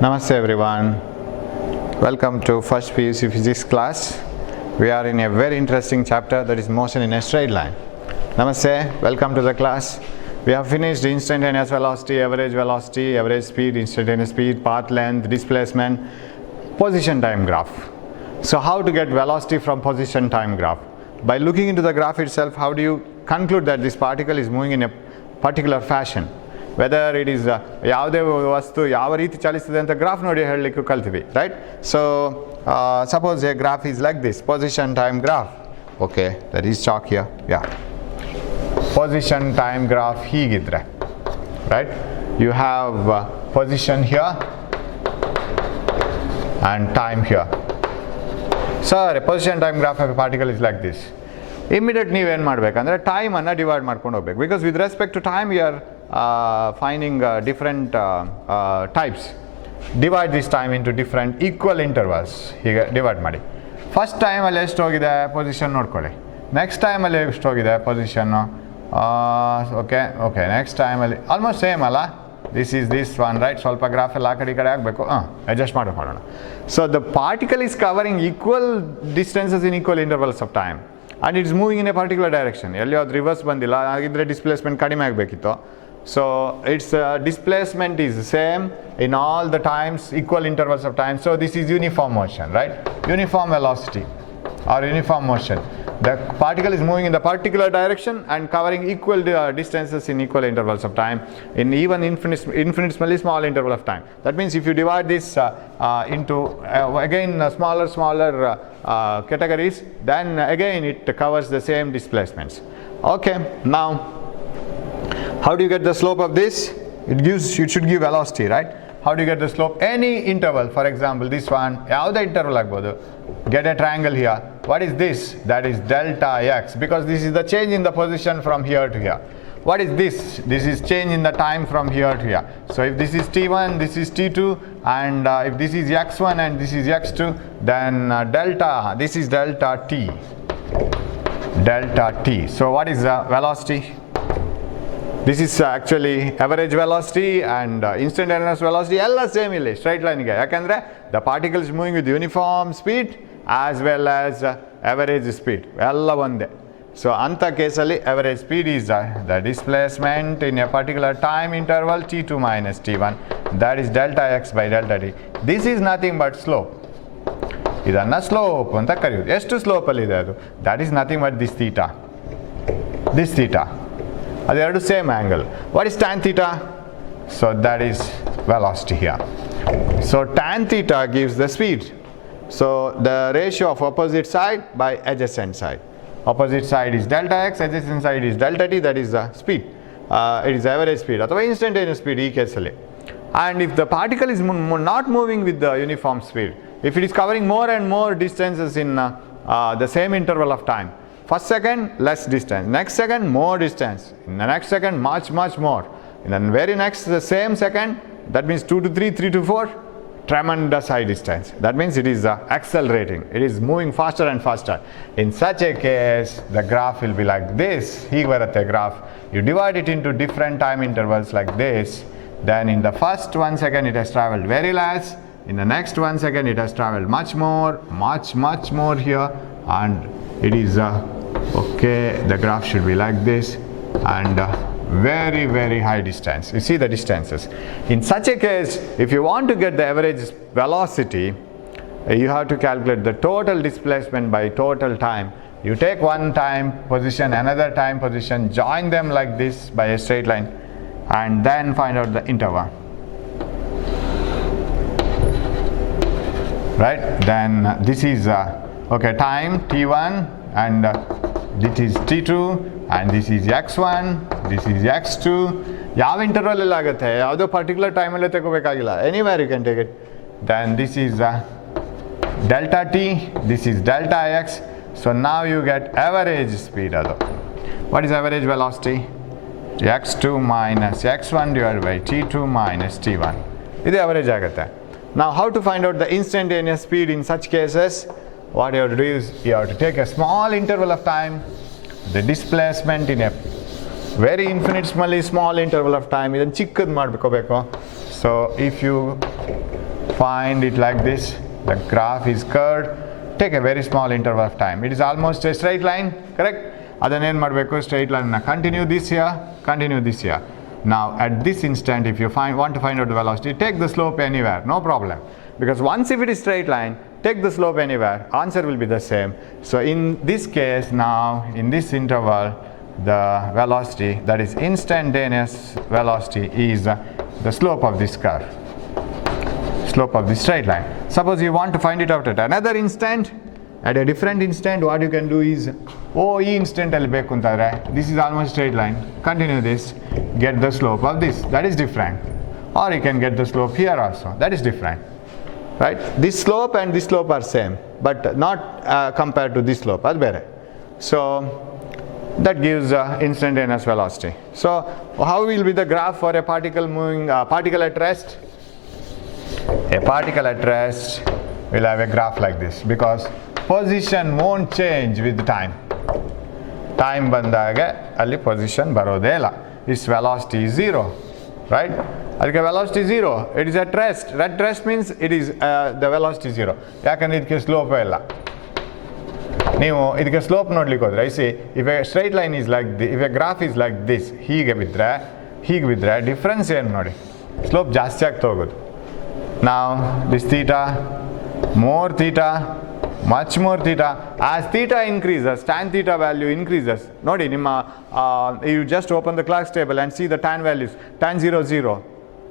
Namaste everyone. Welcome to first PUC physics class. We are in a very interesting chapter, that is motion in a straight line. Namaste, welcome to the class. We have finished instantaneous velocity, average speed, instantaneous speed, path length, displacement, position time graph. So how to get velocity from position time graph? By looking into the graph itself, how do you conclude that this particle is moving in a particular fashion? Whether it is ಯಾವುದೇ ವಸ್ತು ಯಾವ ರೀತಿ ಚಲಿಸ್ತದೆ ಅಂತ graph ನೋಡಿ ಹೇಳಲಿಕ್ಕೆ ಕಲ್ತೀವಿ, right? So suppose a graph is like this, position time graph. Okay, that is chalk here. Yeah, position time graph ಹೀಗಿದ್ರೆ, right? You have position here and time here. Sir, a position time graph of a particle is like this. Immediate ನೀವೇನು ಮಾಡಬೇಕಂದ್ರೆ ಟೈಮನ್ನು divide ಮಾಡ್ಕೊಂಡು ಹೋಗ್ಬೇಕು. Because with respect to time we are finding different types. Divide this time into different equal intervals. ಹೀಗೆ divide ಮಾಡಿ. First ಟೈಮಲ್ಲಿ ಎಷ್ಟು ಹೋಗಿದೆ ಪೊಸಿಷನ್ ನೋಡ್ಕೊಳ್ಳಿ. ನೆಕ್ಸ್ಟ್ ಟೈಮಲ್ಲಿ ಎಷ್ಟು ಹೋಗಿದೆ ಪೊಸಿಷನ್ನು. ಓಕೆ ನೆಕ್ಸ್ಟ್ ಟೈಮಲ್ಲಿ ಆಲ್ಮೋಸ್ಟ್ ಸೇಮ್ ಅಲ್ಲ. this one, right? ಸ್ವಲ್ಪ ಗ್ರಾಫಲ್ಲಿ ಆ ಕಡೆ ಈ ಕಡೆ ಆಗಬೇಕು. ಅಡ್ಜಸ್ಟ್ ಮಾಡೋಣ. So the particle is covering equal distances in equal intervals of time and it is moving in a particular direction. ಎಲ್ಲಿ ಅದು ರಿವರ್ಸ್ ಬಂದಿಲ್ಲ, ಹಾಗಿದ್ರೆ ಡಿಸ್ಪ್ಲೇಸ್ಮೆಂಟ್ ಕಡಿಮೆ ಆಗಬೇಕಿತ್ತು. So its displacement is the same in all the times, equal intervals of time. So this is uniform motion, right? Uniform velocity or uniform motion. The particle is moving in the particular direction and covering equal distances in equal intervals of time in even infinitesimally small interval of time. That means if you divide this into again smaller categories, then again it covers the same displacements. Okay, now how do you get the slope of this? It should give velocity, right? How do you get the slope? Any interval, for example this one, ಯಾವುದೇ interval ಆಗ್ಬೋದು. Get a triangle here. What is this? That is delta x, because this is the change in the position from here to here. What is this? This is change in the time from here to here. So if this is t1, this is t2, and if this is x1 and this is x2, then this is delta t. Delta t. So what is the velocity? This is actually average velocity and instantaneous velocity ಎಲ್ಲ same ಇಲ್ಲಿ straight ಲೈನ್ಗೆ. ಯಾಕಂದರೆ the particle is moving with uniform speed as well as average speed ಎಲ್ಲ ಒಂದೇ. So ಅಂಥ ಕೇಸಲ್ಲಿ average speed is the displacement in a particular time interval t2 minus t1, that is delta x by delta t. This is nothing but slope. ಇದನ್ನು slope ಅಂತ ಕರೆಯೋದು. ಎಷ್ಟು ಸ್ಲೋಪಲ್ಲಿದೆ ಅದು? that is nothing but this theta. ಅದೆರಡು same angle. What is tan theta? So that is velocity here. So tan theta gives the speed. So the ratio of opposite side by adjacent side. Opposite side is delta x, adjacent side is delta t, that is the speed. It is average speed ಅಥವಾ instantaneous speed ಈ ಕೇಸಲ್ಲಿ. And if the particle is not moving with the uniform speed, if it is covering more and more distances in the same interval of time, first second less distance, next second more distance, in the next second much more, in the very next the same second, that means 2 to 3, 3 to 4, tremendous high distance. That means it is accelerating, it is moving faster and faster. In such a case the graph will be like this. ಹೀಗೆ ಬರುತ್ತೆ graph. You divide it into different time intervals like this, then in the first 1 second it has traveled very less, in the next 1 second it has traveled much more here, and it is okay, the graph should be like this, and very high distance. You see the distances. In such a case, if you want to get the average velocity, you have to calculate the total displacement by total time. You take one time position, another time position, join them like this by a straight line, and then find out the interval, right? Then this is okay, time t1, and this is t2, and this is x1, this is x2. ಯಾವ interval ಆಗುತ್ತೆ, ಯಾವುದೋ particular ಟೈಮಲ್ಲೇ ತಗೋಬೇಕಾಗಿಲ್ಲ, anywhere you can take it. Then this is delta t, this is delta x. So now you get average speed. What is average velocity? x2 minus x1 divided by t2 minus t1. ಇದು average ಆಗುತ್ತೆ. Now how to find out the instantaneous speed in such cases? What you have to do is you have to take a small interval of time, the displacement in a very infinitesimally small interval of time. ಇದನ್ನು ಚಿಕ್ಕದು ಮಾಡ್ಕೋಬೇಕು. So if you find it like this. The graph is curved. Take a very small interval of time. It is almost a straight line, correct? Adanenu madbeku, straight line na continue this here, continue this here. Now at this instant, if you want to find out the velocity, take the slope anywhere, no problem. Because once if it is straight line, take the slope anywhere, answer will be the same. So in this case now, in this interval, the velocity, that is instantaneous velocity, is the slope of this curve, slope of this straight line. Suppose you want to find it out at another instant, at a different instant, what you can do is, ee instant alli beku antadre, this is almost straight line, continue this, get the slope of this, that is different. Or you can get the slope here also, that is different, right? This slope and this slope are same, but not compared to this slope, adu bere. So that gives instantaneous velocity. So how will be the graph for a particle moving, particle at rest? A particle at rest will have a graph like this, because position won't change with time. Time bandaga alli position barodhe illa. Its velocity is 0, right? Adike velocity 0, it is at rest. At rest means it is the velocity 0. Yakandre idike slope illa. ನೀವು ಇದಕ್ಕೆ slope ನೋಡ್ಲಿಕ್ಕೆ ಹೋದ್ರೆ IC, if A straight line is like the, if A graph is like this, ಹೀಗೆ ಬಿದ್ದರೆ difference ಏನು ನೋಡಿ, slope ಜಾಸ್ತಿ ಆಗ್ತಾ ಹೋಗೋದು. ನಾವು this theta, more theta, much more theta. As theta increases, tan theta value increases. Nodi, you just open the class table and see the tan values. Tan 0, 0.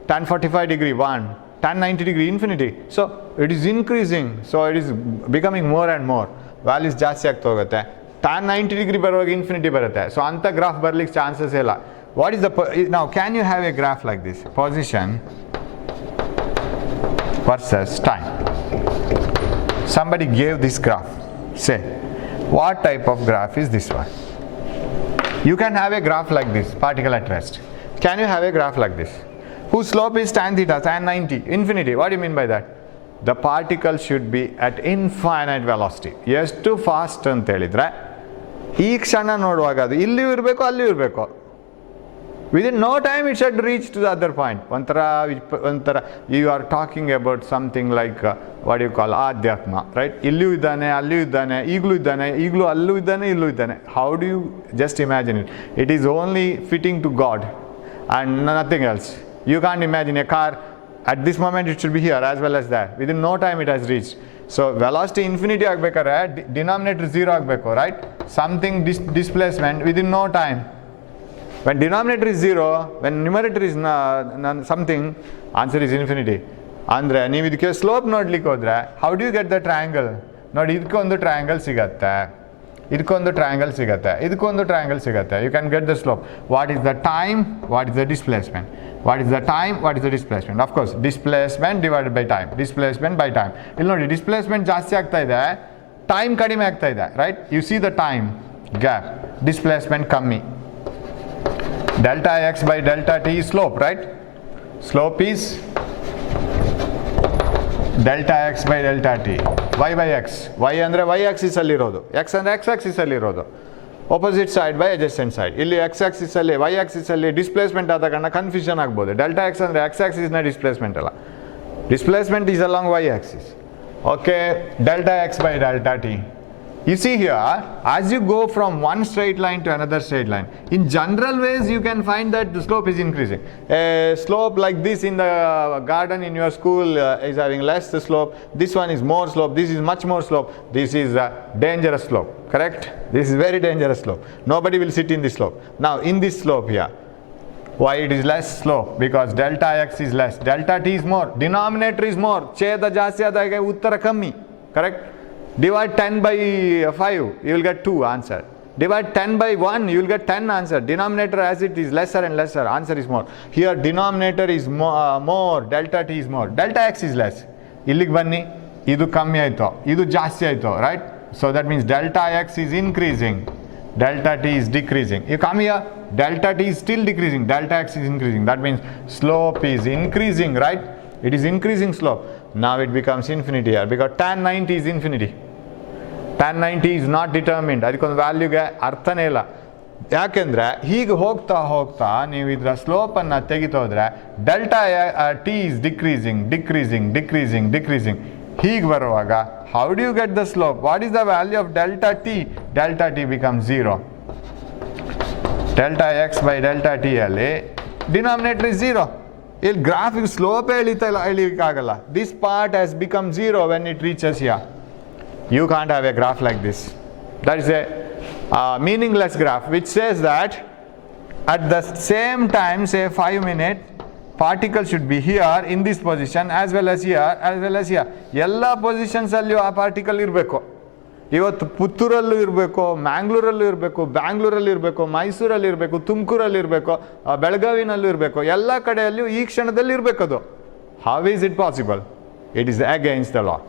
Tan 45 degree, 1. Tan 90 degree, infinity. So it is increasing. So it is becoming more and more. Values ಜಾಸ್ತಿ ಆಗ್ತಾ ಹೋಗುತ್ತೆ. Tan 90 degree ಬರುವಾಗ infinity ಬರುತ್ತೆ. So ಅಂತ graph ಬರ್ಲಿಕ್ಕೆ chances ಇಲ್ಲ. What is the, now can you have a graph like this? Position versus time. Somebody gave this graph. Say, what type of graph is this one? You can have a graph like this, particle at rest. Can you have a graph like this? Whose slope is tan theta, tan 90, infinity. What do you mean by that? The particle should be at infinite velocity. ಎಷ್ಟು fast ಅಂತ ಹೇಳಿದ್ರೆ ಈ ಕ್ಷಣ ನೋಡುವಾಗ ಅದು ಇಲ್ಲಿಯೂ ಇರಬೇಕು ಅಲ್ಲಿಯೂ ಇರಬೇಕು. Within no time it should reach to the other point. ಒಂಥರ you are talking about something like what do you call ಆಧ್ಯಾತ್ಮ, right? ಇಲ್ಲಿಯೂ ಇದ್ದಾನೆ ಅಲ್ಲಿಯೂ ಇದ್ದಾನೆ, ಈಗಲೂ ಇದ್ದಾನೆ, ಈಗಲೂ ಅಲ್ಲೂ ಇದ್ದಾನೆ, ಇಲ್ಲೂ ಇದ್ದಾನೆ. How do you just imagine it? It is only fitting to God and nothing else. You can't imagine a car at this moment it should be here as well as that. Within no time it has reached. So velocity infinity ಆಗಬೇಕಾದ್ರೆ denominator 0 ಆಗಬೇಕು, right? Something displacement within no time. When denominator is 0, when numerator is something, answer is infinity. ಅಂದರೆ ನೀವು ಇದಕ್ಕೆ slope ನೋಡ್ಲಿಕ್ಕೆ ಹೋದ್ರೆ how do you get the triangle? ನೋಡಿ ಇದಕ್ಕೊಂದು triangle ಸಿಗತ್ತೆ, ಇದಕ್ಕೊಂದು ಟ್ರಯಾಂಗಲ್ ಸಿಗತ್ತೆ, ಇದಕ್ಕೊಂದು ಟ್ರಯಾಂಗಲ್ ಸಿಗತ್ತೆ. You can get the slope. What is the time? What is the displacement? What is the time? What is the displacement? Of course, displacement divided by time. Displacement by time. ಇಲ್ಲಿ ನೋಡಿ displacement ಜಾಸ್ತಿ ಆಗ್ತಾ ಇದೆ, time ಕಡಿಮೆ ಆಗ್ತಾ ಇದೆ, right? You see the time gap. Displacement ಕಮ್ಮಿ. Delta x by delta t is slope, right? Slope is delta x by delta t. Y by x. Y ಅಂದರೆ y axis ಅಲ್ಲಿ ಇರೋದು, x ಅಂದರೆ x axis ಅಲ್ಲಿ ಇರೋದು. Opposite side by adjacent side. ಇಲ್ಲಿ x axis ಅಲ್ಲಿ y axis ಅಲ್ಲಿ displacement ಆದ ಕಾರಣ ಕನ್ಫ್ಯೂಷನ್ ಆಗ್ಬೋದು. ಡೆಲ್ಟಾ x ಅಂದರೆ x axis ನ ಡಿಸ್ಪ್ಲೇಸ್ಮೆಂಟ್ ಅಲ್ಲ. Displacement is along y axis. Okay, delta x by delta t. You see here, as you go from one straight line to another straight line, in general ways you can find that the slope is increasing. A slope like this in the garden in your school is having less slope. This one is more slope. This is much more slope. This is a dangerous slope, correct? This is very dangerous slope. Nobody will sit in this slope. Now in this slope here, why it is less slope? Because delta x is less. Delta t is more. Denominator is more. ಛೇದ ಜಾಸ್ತಿ ಆದಾಗ ಉತ್ತರ ಕಮ್ಮಿ, correct? Divide 10 by 5, you will get 2 answer. Divide 10 by 1, you will get 10 answer. Denominator as it is lesser and lesser, answer is more. Here denominator is more, delta t is more. Delta x is less. Illige banni, idu kammi aito, idu ಜಾಸ್ತಿ ಆಯ್ತು, right? So that means delta x is increasing, delta t is decreasing. You come here, delta t is still decreasing, delta x is increasing. That means slope is increasing, right? It is increasing slope. Now it becomes infinity here because tan 90 is infinity. Tan 90 is not determined. ಅದಕ್ಕೊಂದು ವ್ಯಾಲ್ಯೂಗೆ ಅರ್ಥನೇ ಇಲ್ಲ. ಯಾಕೆಂದರೆ ಹೀಗೆ ಹೋಗ್ತಾ ಹೋಗ್ತಾ ನೀವು ಇದರ ಸ್ಲೋಪನ್ನು ತೆಗಿತಾ ಹೋದರೆ ಡೆಲ್ಟಾ ಟಿ ಈಸ್ ಡಿಕ್ರೀಸಿಂಗ್ ಹೀಗೆ ಬರುವಾಗ how do you get the slope? What is the value of delta T? Delta T become 0. Delta X by delta T ಅಲ್ಲಿ ಡಿನಾಮಿನೇಟರ್ ಇಸ್ 0. ಇಲ್ಲಿ ಗ್ರಾಫಿಗೆ ಸ್ಲೋಪೇ ಎಳಿಯಕ್ಕಾಗಲ್ಲ. This part has become 0 when it reaches here. You can't have a graph like this. That is a meaningless graph which says that at the same time, say 5 minutes, particle should be here in this position as well as here. ಎಲ್ಲ ಪೊಸಿಷನ್ಸಲ್ಲಿಯೂ ಆ particle ಇರಬೇಕು. ಇವತ್ತು ಪುತ್ತೂರಲ್ಲೂ ಇರಬೇಕು, ಮ್ಯಾಂಗ್ಳೂರಲ್ಲೂ ಇರಬೇಕು, ಬ್ಯಾಂಗ್ಳೂರಲ್ಲಿ ಇರಬೇಕು, ಮೈಸೂರಲ್ಲಿ ಇರಬೇಕು, ತುಮಕೂರಲ್ಲಿ ಇರಬೇಕು, ಬೆಳಗಾವಿನಲ್ಲೂ ಇರಬೇಕು, ಎಲ್ಲ ಕಡೆಯಲ್ಲಿಯೂ ಈ ಕ್ಷಣದಲ್ಲಿ ಇರಬೇಕದು. How is it possible? It is against the law.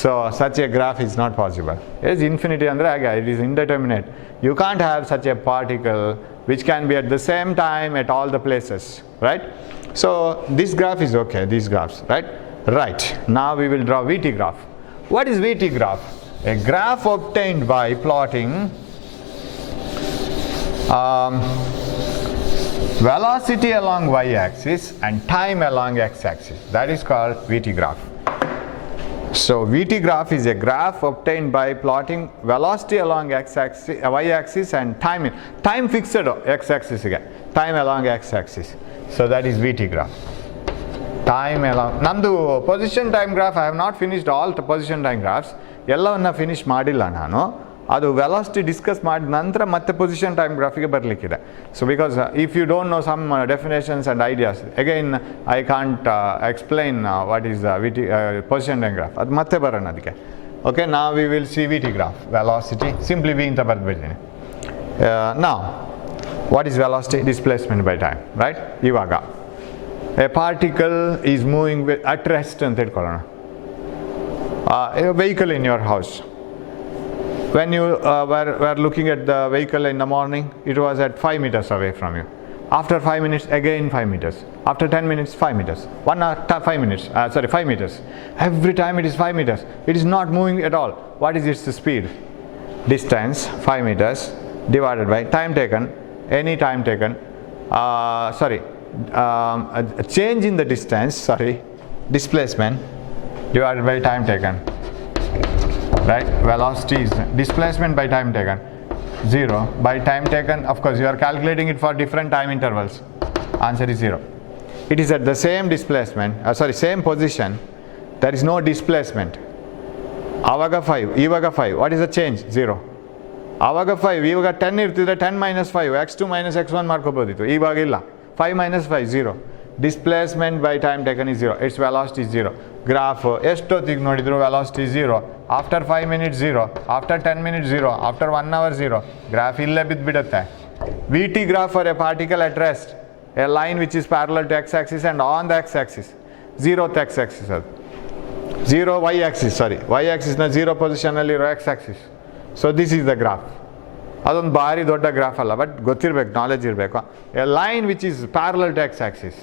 So such a graph is not possible. It is infinity andre haga, it is indeterminate. You can't have such a particle which can be at the same time at all the places, right? So this graph is okay, these graphs, right? Right. Now we will draw VT graph. What is VT graph? A graph obtained by plotting velocity along y-axis and time along x-axis. That is called VT graph. So VT graph is a graph obtained by plotting velocity along x-axis, y-axis and time fixed x-axis again, time along x-axis. So that is VT graph. Time along namdu position time graph. I have not finished all the position time graphs. ಎಲ್ಲವನ್ನ finish ಮಾಡಿಲ್ಲ ನಾನು. ಅದು velocity discuss ಮಾಡಿದ ನಂತರ ಮತ್ತೆ position time ಗ್ರಾಫಿಗೆ ಬರಲಿಕ್ಕಿದೆ. So because if you don't know some definitions and ideas again I can't explain what is V T position time graph. ಅದು ಮತ್ತೆ ಬರೋಣ ಅದಕ್ಕೆ. ಓಕೆ, ನಾವು we will see V T graph. Velocity simply V ಅಂತ ಬರೆದ್ಬಿಡ್ತೀನಿ. ನಾವು what is velocity? Displacement by time, right? ಇವಾಗ a particle is moving at rest ಅಂತ ಇಟ್ಕೊಳ್ಳೋಣ. A vehicle in your house. When you were looking at the vehicle in the morning, it was at 5 meters away from you. After 5 minutes, again 5 meters. After 10 minutes, 5 meters. 1 hour, 5 minutes. 5 meters. Every time it is 5 meters. It is not moving at all. What is its speed? Distance 5 meters divided by time taken. Any time taken. A change in the distance. Displacement divided by time taken. Right? Velocity is displacement by time taken 0 by time taken. Of course you are calculating it for different time intervals. Answer is 0. It is at the same displacement, same position. There is no displacement. Avaga 5, ivaga 5. What is the change? 0. Avaga 5, ivaga 10 irtidre 10 minus 5, x2 minus x1 ಮಾಡ್ಕೋಬೋದಿತ್ತು. ಇವಾಗ ಇಲ್ಲ. 5 minus 5 0. Displacement by time taken is 0. Its velocity is 0. Graph ಎಷ್ಟೊತ್ತಿಗೆ ನೋಡಿದ್ರು velocity 0. After 5 minutes 0. After 10 minutes 0. After 1 hour 0. Graph ಇಲ್ಲೇ ಬಿದ್ದುಬಿಡುತ್ತೆ. VT graph for a particle at rest. A line which is parallel to x-axis and on the x-axis. 0th x-axis ಅದು. 0 y-axis, y-axis ನ 0 ಪೊಸಿಷನಲ್ಲಿರೋ x-axis. So this is the graph. ಅದೊಂದು ಭಾರಿ ದೊಡ್ಡ graph ಅಲ್ಲ, but ಗೊತ್ತಿರಬೇಕು, knowledge ಇರಬೇಕು. A line which is parallel to x-axis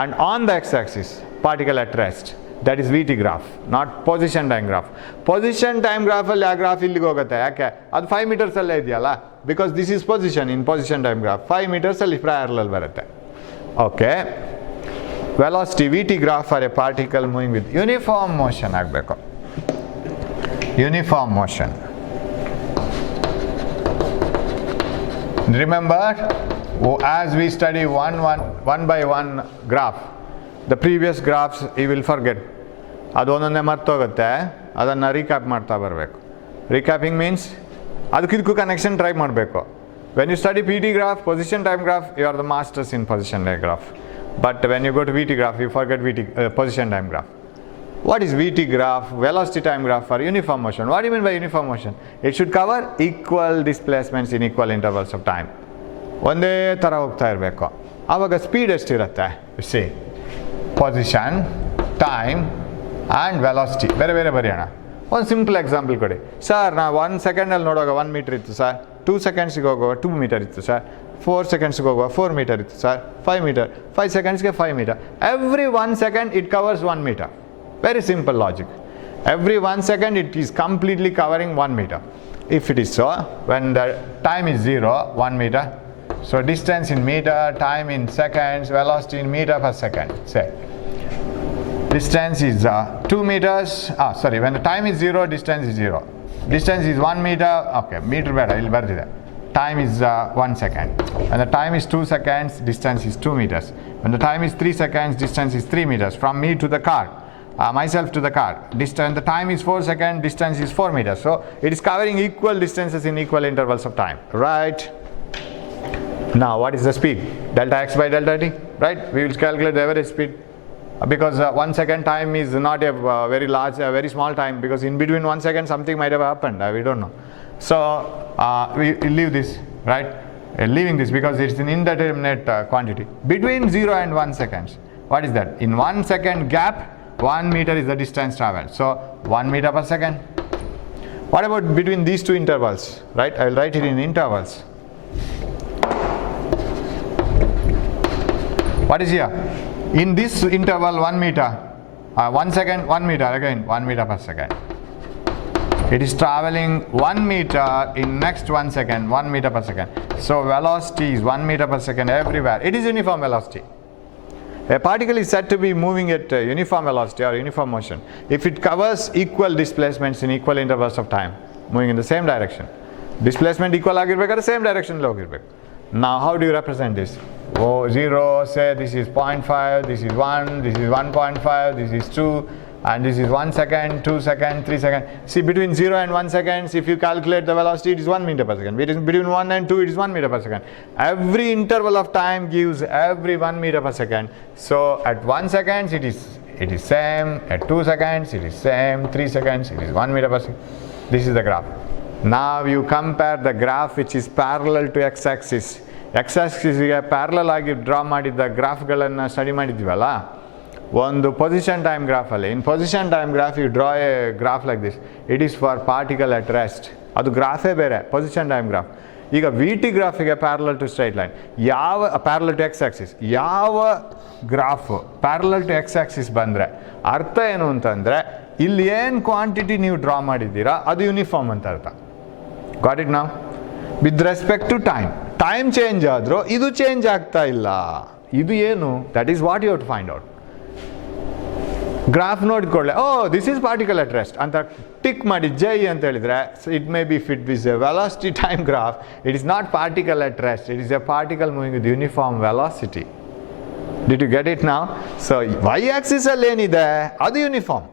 and on the x-axis particle at rest. That is VT graph, not position time graph. Position time graph ಅಲ್ಲಿ ಆ graph ಇಲ್ಲಿಗೆ ಹೋಗುತ್ತೆ. ಯಾಕೆ? ಅದು 5 meters ಅಲ್ಲೇ ಇದೆಯಲ್ಲ, because this is position in position time graph. 5 meters ಅಲ್ಲಿ parallel ಬರುತ್ತೆ. Okay, velocity VT graph for a particle moving with uniform motion ಆಗಬೇಕು. Uniform motion. Remember, as we study one by one graph, the previous graphs you will forget. ಅದು ಒಂದೊಂದೇ ಮರ್ತೋಗುತ್ತೆ, ಅದನ್ನು recap ಮಾಡ್ತಾ ಬರಬೇಕು. Recapping means ಅದಕ್ಕಿದಕ್ಕೂ connection try ಮಾಡಬೇಕು. When you study PT graph, position time graph, you are the masters in position time graph. But when you go to VT graph, you forget position time graph. What is VT graph? Velocity time graph for uniform motion. What do you mean by uniform motion? It should cover equal displacements in equal intervals of time. ಒಂದೇ ಥರ ಹೋಗ್ತಾ ಇರಬೇಕು. ಆವಾಗ speed ಎಷ್ಟಿರುತ್ತೆ? C, position, time and velocity ಬೇರೆ ಬೇರೆ ಬರೆಯೋಣ. ಒಂದು ಸಿಂಪಲ್ ಎಕ್ಸಾಂಪಲ್ ಕೊಡಿ. ಸರ್, ನಾವು 1 ಸೆಕೆಂಡಲ್ಲಿ ನೋಡುವಾಗ 1 ಮೀಟರ್ ಇತ್ತು ಸರ್. 2 ಸೆಕೆಂಡ್ಸಿಗೆ ಹೋಗುವಾಗ 2 ಮೀಟರ್ ಇತ್ತು ಸರ್. 4 ಸೆಕೆಂಡ್ಸ್ಗೆ ಹೋಗುವ 4 ಮೀಟರ್ ಇತ್ತು ಸರ್. 5 ಮೀಟರ್. 5 ಸೆಕೆಂಡ್ಸ್ಗೆ 5 meter. Every 1 second it covers 1 meter. Very simple logic. Every 1 second it is completely covering 1 meter. if it is so, when the time is 0, 1 meter, so distance in meter, time in seconds, velocity in meter per second, say. Distance is 2 meters, when the time is 0, distance is 0. Distance is 1 meter, okay, meter better, ಇಲ್ಲಿ ಬರ್ತಿದೆ. Time is 1 second. When the time is 2 seconds, distance is 2 meters. When the time is 3 seconds, distance is 3 meters. From me to the car, myself to the car. Distance, the time is 4 seconds, distance is 4 meters. So it is covering equal distances in equal intervals of time, right? Now what is the speed? Delta x by delta t, right? We will calculate the average speed. Because 1 second time is not a very large, very small time, because in between 1 second something might have happened, we don't know. So we leave this, right? Leaving this because it's an indeterminate quantity. Between 0 and 1 seconds, what is that? In 1 second gap, 1 meter is the distance traveled. So 1 meter per second. What about between these two intervals, right? I will write it in intervals. What is here? In this interval 1 meter, 1 second, 1 meter, again 1 meter per second. It is traveling 1 meter in next 1 second, 1 meter per second. So velocity is 1 meter per second everywhere. It is uniform velocity. A particle is said to be moving at uniform velocity or uniform motion if it covers equal displacements in equal intervals of time, moving in the same direction. Displacement equal ಆಗಿರಬೇಕಾದ್ರೆ same direction ಅಲ್ಲಿ ಹೋಗಿರಬೇಕು. Now how do you represent this? 0, say this is 0.5, this is 1, this is 1.5, this is 2, and this is 1 second, 2 second, 3 second. See, between 0 and 1 seconds, if you calculate the velocity, it is 1 meter per second. Between 1 and 2, it is 1 meter per second. Every interval of time gives every 1 meter per second. So at 1 second, it is same. At 2 seconds, it is same. 3 seconds, it is 1 meter per second. This is the graph. Now you compare the graph which is parallel to x-axis. X-axisಗೆ parallel ಆಗಿ draw ಮಾಡಿದ್ದ ಗ್ರಾಫ್ಗಳನ್ನು study ಮಾಡಿದ್ವಲ್ಲ, ಒಂದು position time ಗ್ರಾಫಲ್ಲಿ, in position time graph you draw a graph like this, it is for particle at rest. ಅದು ಗ್ರಾಫೇ ಬೇರೆ, ಪೊಸಿಷನ್ ಟೈಮ್ ಗ್ರಾಫ್. ಈಗ ವಿ ಟಿ ಗ್ರಾಫಿಗೆ parallel to straight line, parallel to X axis, ಯಾವ graph parallel to X axis ಬಂದರೆ ಅರ್ಥ ಏನು ಅಂತಂದರೆ, ಇಲ್ಲಿ ಏನು ಕ್ವಾಂಟಿಟಿ ನೀವು ಡ್ರಾ ಮಾಡಿದ್ದೀರಾ ಅದು ಯೂನಿಫಾರ್ಮ್ ಅಂತ ಅರ್ಥ. ಗಾಟ್ ಇಟ್ ನಾವು? With respect to time change ಆದರೂ ಇದು ಚೇಂಜ್ ಆಗ್ತಾ ಇಲ್ಲ. ಇದು ಏನು? That is what you have to find out. Graph ನೋಡಿಕೊಳ್ಳೆ, this is particle at rest ಅಂತ ಟಿಕ್ ಮಾಡಿ ಜೈ ಅಂತ ಹೇಳಿದರೆ, it may be fit with a velocity time graph. It is not particle at rest, it is a particle moving with uniform velocity. Did you get it now? So Y axis ಅಲ್ಲಿ ಏನಿದೆ ಅದು uniform,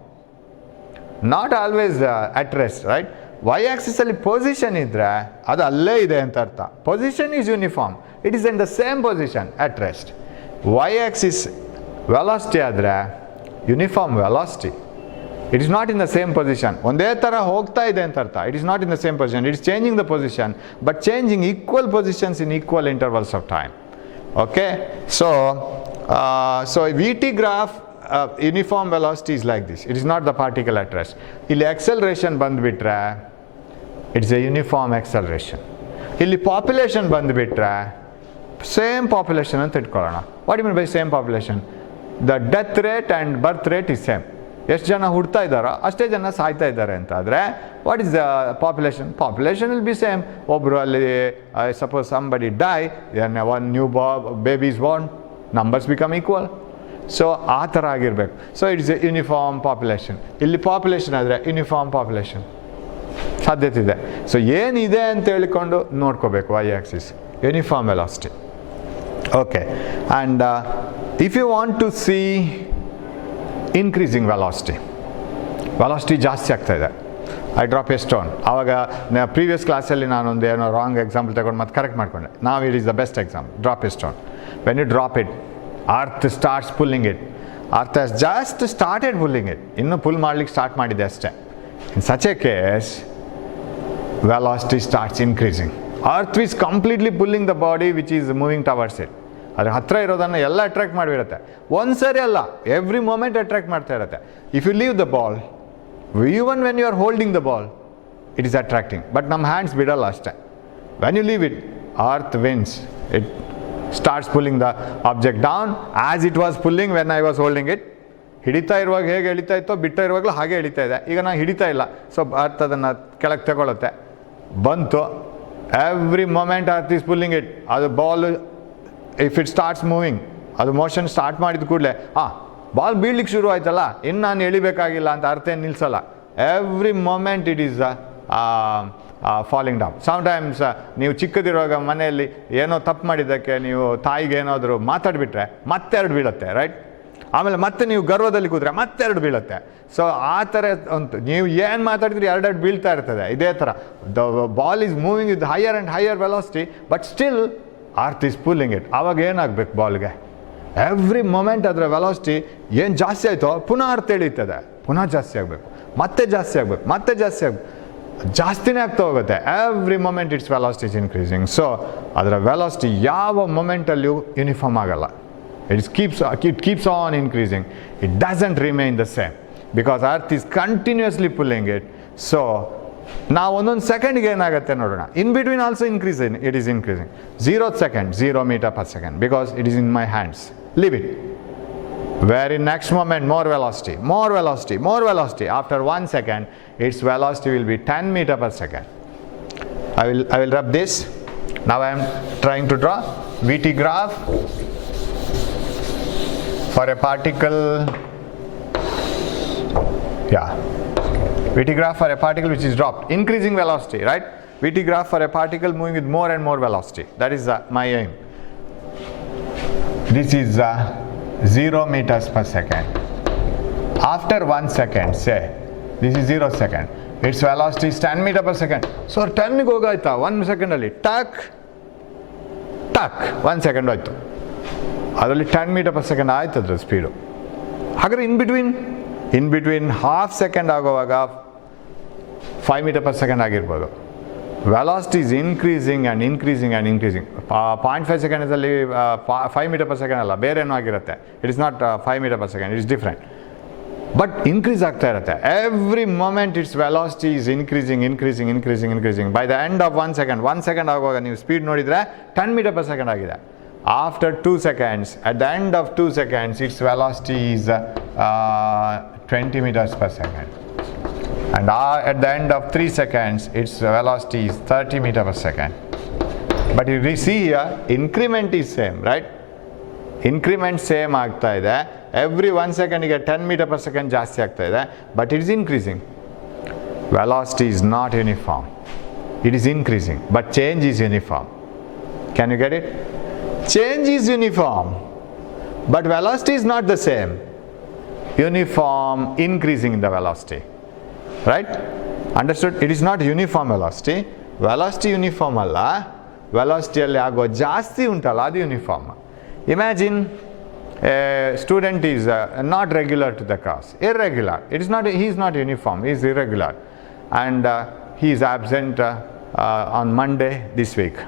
not always at rest, right? Y axis ಅಲ್ಲಿ position ಇದ್ರೆ ಅದು ಅಲ್ಲೇ ಇದೆ ಅಂತ ಅರ್ಥ. Position is uniform, it is in the same position at rest. Y axis velocity ಆದರೆ uniform velocity, it is not in the same position. ಒಂದೇ ಥರ ಹೋಗ್ತಾ ಇದೆ ಅಂತ ಅರ್ಥ. It is not in the same position, it is changing the position but changing equal positions in equal intervals of time. Okay, so VT graph uniform velocity is like this. It is not the particle at rest. ಇಲ್ಲಿ acceleration ಬಂದುಬಿಟ್ರೆ it's a uniform acceleration. ಇಲ್ಲಿ population ಬಂದುಬಿಟ್ರೆ same population ಅಂತ ಇಟ್ಕೊಳ್ಳೋಣ. What do you mean by same population? The death rate and birth rate is same. ಎಷ್ಟು ಜನ ಹುಡ್ತಾ ಇದ್ದಾರೋ ಅಷ್ಟೇ ಜನ ಸಾಯ್ತಾ ಇದ್ದಾರೆ ಅಂತ ಆದರೆ what is the population will be same. ಒಬ್ಬರು ಅಲ್ಲಿ suppose somebody die, one new baby is born, numbers become equal. So ಆ ಥರ ಆಗಿರಬೇಕು. So it's a uniform population. ಇಲ್ಲಿ ಪಾಪ್ಯುಲೇಷನ್ ಆದರೆ ಯೂನಿಫಾರ್ಮ್ ಪಾಪ್ಯುಲೇಷನ್ ಸಾಧ್ಯತೆ ಇದೆ. ಸೊ ಏನಿದೆ ಅಂತ ಹೇಳಿಕೊಂಡು ನೋಡ್ಕೋಬೇಕು. Y axis uniform velocity. Okay, and if you want to see increasing velocity ಜಾಸ್ತಿ ಆಗ್ತಾ ಇದೆ, ಐ ಡ್ರಾಪ್ ಎ ಸ್ಟೋನ್. ಆವಾಗ ಪ್ರೀವಿಯಸ್ ಕ್ಲಾಸಲ್ಲಿ ನಾನೊಂದು ಏನೋ ರಾಂಗ್ ಎಕ್ಸಾಂಪಲ್ ತಗೊಂಡು ಮತ್ತೆ ಕರೆಕ್ಟ್ ಮಾಡ್ಕೊಂಡೆ. ನಾವು it is the best example. Drop a stone. When you drop it, earth starts pulling it. Earth has just started pulling it, ಇನ್ನೂ ಪುಲ್ ಮಾಡ್ಲಿಕ್ಕೆ ಸ್ಟಾರ್ಟ್ ಮಾಡಿದೆ ಅಷ್ಟೇ. In such a case velocity starts increasing. Earth is completely pulling the body which is moving towards it. ಅದ್ರ ಹತ್ರ ಇರೋದನ್ನು ಎಲ್ಲ attract ಮಾಡಿಬಿಡುತ್ತೆ. ಒಂದು ಸರಿ ಅಲ್ಲ, ಎವ್ರಿ ಮೂಮೆಂಟ್ ಅಟ್ರಾಕ್ಟ್ ಮಾಡ್ತಾ ಇರುತ್ತೆ. If you leave the ball, even when you are holding the ball, it is attracting. But ನಮ್ಮ ಹ್ಯಾಂಡ್ಸ್ ಬಿಡಲ್ಲ ಅಷ್ಟೇ. When you leave it, earth wins. It starts pulling the object down as it was pulling when I was holding it. ಹಿಡಿತಾ ಇರುವಾಗ ಹೇಗೆ ಎಳಿತಾ ಇತ್ತೋ, ಬಿಡ್ತಾ ಇರುವಾಗಲೂ ಹಾಗೆ ಎಳಿತಾ ಇದೆ. ಈಗ ನಾನು ಹಿಡಿತಾ ಇಲ್ಲ, ಸೊ ಅರ್ತ್ ಅದನ್ನು ಕೆಳಗೆ ತಗೊಳುತ್ತೆ. ಬಂತು, every moment earth is pulling it. ಅದು ball if it starts moving, ಅದು ಮೋಷನ್ ಸ್ಟಾರ್ಟ್ ಮಾಡಿದ ಕೂಡಲೇ ಬಾಲ್ ಬೀಳ್ಲಿಕ್ಕೆ ಶುರು ಆಯ್ತಲ್ಲ, ಇನ್ನು ನಾನು ಎಳಿಬೇಕಾಗಿಲ್ಲ ಅಂತ ಅರ್ಥ ಏನು ನಿಲ್ಲಿಸಲ್ಲ. Every moment it is falling down. Sometimes ನೀವು ಚಿಕ್ಕದಿರುವಾಗ ಮನೆಯಲ್ಲಿ ಏನೋ ತಪ್ಪು ಮಾಡಿದ್ದಕ್ಕೆ ನೀವು ತಾಯಿಗೆ ಏನಾದರೂ ಮಾತಾಡಿಬಿಟ್ರೆ ಮತ್ತೆರಡು ಬೀಳುತ್ತೆ, ರೈಟ್? ಆಮೇಲೆ ಮತ್ತೆ ನೀವು ಗರ್ವದಲ್ಲಿ ಕೂತ್ರೆ ಮತ್ತೆರಡು ಬೀಳುತ್ತೆ. ಸೊ ಆ ಥರ ಒಂದು ನೀವು ಏನು ಮಾತಾಡಿದ್ರೆ ಎರಡೆರಡು ಬೀಳ್ತಾ ಇರ್ತದೆ. ಇದೇ ಥರ the ball is moving with higher and higher velocity, but still earth is pulling it. ಆವಾಗ ಏನಾಗಬೇಕು ಬಾಲ್ಗೆ? ಎವ್ರಿ ಮೊಮೆಂಟ್ ಅದರ ವೆಲಾಸಿಟಿ ಏನು ಜಾಸ್ತಿ ಆಯಿತೋ ಪುನಃ ಅರ್ಥ ಎಳೀತದೆ, ಪುನಃ ಜಾಸ್ತಿ ಆಗಬೇಕು, ಮತ್ತೆ ಜಾಸ್ತಿ ಆಗಬೇಕು, ಮತ್ತೆ ಜಾಸ್ತಿ ಆಗಬೇಕು, ಜಾಸ್ತಿನೇ ಆಗ್ತಾ ಹೋಗುತ್ತೆ. Every moment it's velocity is increasing. So ಅದರ ವೆಲಾಸಿಟಿ ಯಾವ ಮೊಮೆಂಟಲ್ಲಿಯೂ ಯೂನಿಫಾರ್ಮ್ ಆಗಲ್ಲ. It keeps on increasing. It doesn't remain the same because Earth is continuously pulling it. So now ಒಂದೊಂದು ಸೆಕೆಂಡ್ಗೆ ಏನಾಗುತ್ತೆ ನೋಡೋಣ. In between also increasing, it is increasing. 0th second, 0 meter per second because it is in my hands. Leave it. Very next moment, more velocity, more velocity, more velocity. After 1 second, its velocity will be 10 meter per second. I will rub this. Now I am trying to draw VT graph for a particle, VT graph for a particle which is dropped, increasing velocity, right? VT graph for a particle moving with more and more velocity. That is my aim. This is 0 meters per second. After 1 second, say, this is 0 second, its velocity is 10 meter per second. So 10 ಗೆ ಹೋಗಾಯ್ತಾ 1 second ಅಲ್ಲಿ, ಟಕ್ ಟಕ್ 1 second ಆಯಿತು. ಅದರಲ್ಲಿ 10 meter per second ಆಯ್ತು ಅದ್ರ speed. ಹಾಗಾದ್ರೆ in between half second ಆಗುವಾಗ 5 meter per second ಆಗಿರ್ಬೋದು. Velocity is increasing and increasing and increasing. 0.5 ಸೆಕೆಂಡ್ಸಲ್ಲಿ 5 meter per second ಅಲ್ಲ, ಬೇರೆ ಏನೋ ಆಗಿರುತ್ತೆ. It is not 5 meter per second, it is different. But increase ಆಗ್ತಾ ಇರುತ್ತೆ. Every moment it's velocity is increasing increasing increasing increasing. By the end of 1 second ಆಗುವಾಗ ನೀವು speed ನೋಡಿದರೆ 10 meter per second ಆಗಿದೆ. After 2 seconds, at the end of 2 seconds, its velocity is 20 meters per second. And at the end of 3 seconds, its velocity is 30 meters per second. But you see here, increment is same, right? Increment same ಆಗ್ತಾ ಇದೆ. Every 1 second ಗೆ 10 meter per second ಜಾಸ್ತಿ ಆಗ್ತಾ ಇದೆ. But it is increasing. Velocity is not uniform. It is increasing, but change is uniform. Can you get it? Change is uniform, but velocity is not the same. Uniform increasing in the velocity, right? Understood? It is not uniform velocity. Velocity uniform ಅಲ್ಲ, velocity ಅಲ್ಲಿ ಆಗೋ ಜಾಸ್ತಿ ಉಂಟಲ್ಲ ಅದು uniform. Imagine a student is not regular to the class, irregular. It is not. He is not uniform. He is irregular, and he is absent on Monday this week.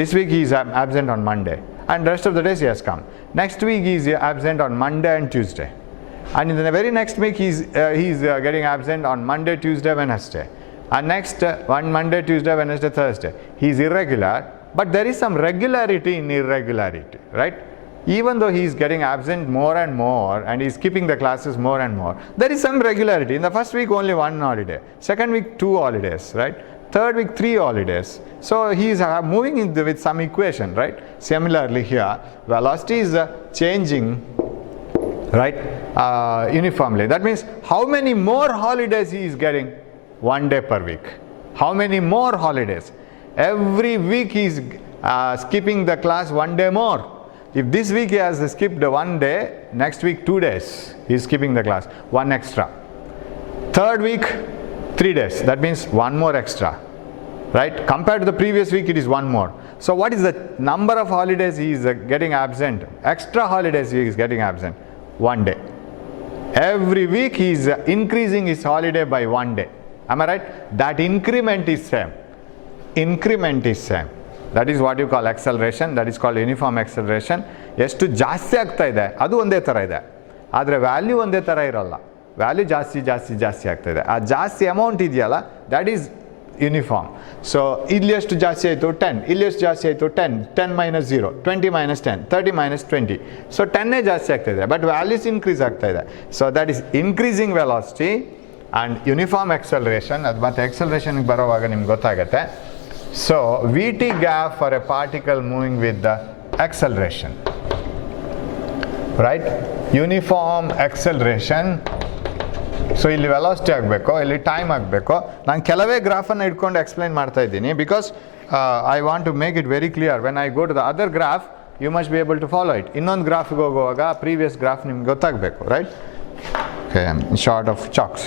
This week he is absent on Monday. And rest of the days he has come. Next week he is absent on Monday and Tuesday. And in the very next week he is getting absent on Monday, Tuesday, Wednesday. And next one Monday, Tuesday, Wednesday, Thursday. He is irregular, but there is some regularity in irregularity, right? Even though he is getting absent more and more and he is skipping the classes more and more, there is some regularity. In the first week only 1 holiday, second week 2 holidays, right? Third week 3 holidays. So he is moving with some equation, right? Similarly here, velocity is changing, right, uniformly. That means how many more holidays he is getting? 1 day per week. How many more holidays? Every week he is skipping the class 1 day more. If this week he has skipped 1 day, next week 2 days he is skipping the class, 1 extra. Third week 3 days, that means 1 more extra, right? Compared to the previous week it is 1 more. So what is the number of holidays he is getting absent? Extra holidays he is getting absent, 1 day. Every week he is increasing his holiday by 1 day. Am I right? That increment is same. Increment is same. That is what you call acceleration. That is called uniform acceleration. ಎಷ್ಟು ಜಾಸ್ತಿ ಆಗ್ತಾ ಇದೆ ಅದು ಒಂದೇ ಥರ ಇದೆ, ಆದರೆ value ಒಂದೇ ಥರ ಇರೋಲ್ಲ. ವ್ಯಾಲ್ಯೂ ಜಾಸ್ತಿ ಜಾಸ್ತಿ ಜಾಸ್ತಿ ಆಗ್ತಾಯಿದೆ. ಆ ಜಾಸ್ತಿ ಅಮೌಂಟ್ ಇದೆಯಲ್ಲ, ದ್ಯಾಟ್ ಈಸ್ ಯೂನಿಫಾರ್ಮ್. ಸೊ ಇಲ್ಲಿ ಎಷ್ಟು ಜಾಸ್ತಿ ಆಯಿತು 10, ಇಲ್ಲಿ ಎಷ್ಟು ಜಾಸ್ತಿ ಆಯಿತು 10, 10 minus 0, 20 minus 10, 30 minus 20. ಸೊ 10 ಜಾಸ್ತಿ ಆಗ್ತಾಯಿದೆ, ಬಟ್ ವ್ಯಾಲ್ಯೂಸ್ ಇನ್ಕ್ರೀಸ್ ಆಗ್ತಾಯಿದೆ. So that is increasing velocity and uniform acceleration ಅದು ಮತ್ತು ಎಕ್ಸಲರೇಷನ್ಗೆ ಬರೋವಾಗ ನಿಮ್ಗೆ ಗೊತ್ತಾಗುತ್ತೆ. So V T gap for a particle moving with the acceleration, right? Uniform acceleration. So ಇಲ್ಲಿ ವೆಲಾಸಿಟಿ ಆಗಬೇಕು, ಇಲ್ಲಿ ಟೈಮ್ ಆಗಬೇಕು. ನಾನು ಕೆಲವೇ ಗ್ರಾಫನ್ನು ಇಟ್ಕೊಂಡು ಎಕ್ಸ್ಪ್ಲೈನ್ ಮಾಡ್ತಾ ಇದ್ದೀನಿ because I want to make it very clear. When I go to the other graph you must be able to follow it. ಇನ್ನೊಂದು ಗ್ರಾಫ್ಗೆ ಹೋಗುವಾಗ ಪ್ರೀವಿಯಸ್ ಗ್ರಾಫ್ ನಿಮ್ಗೆ ಗೊತ್ತಾಗಬೇಕು, right? Okay, short of chalks.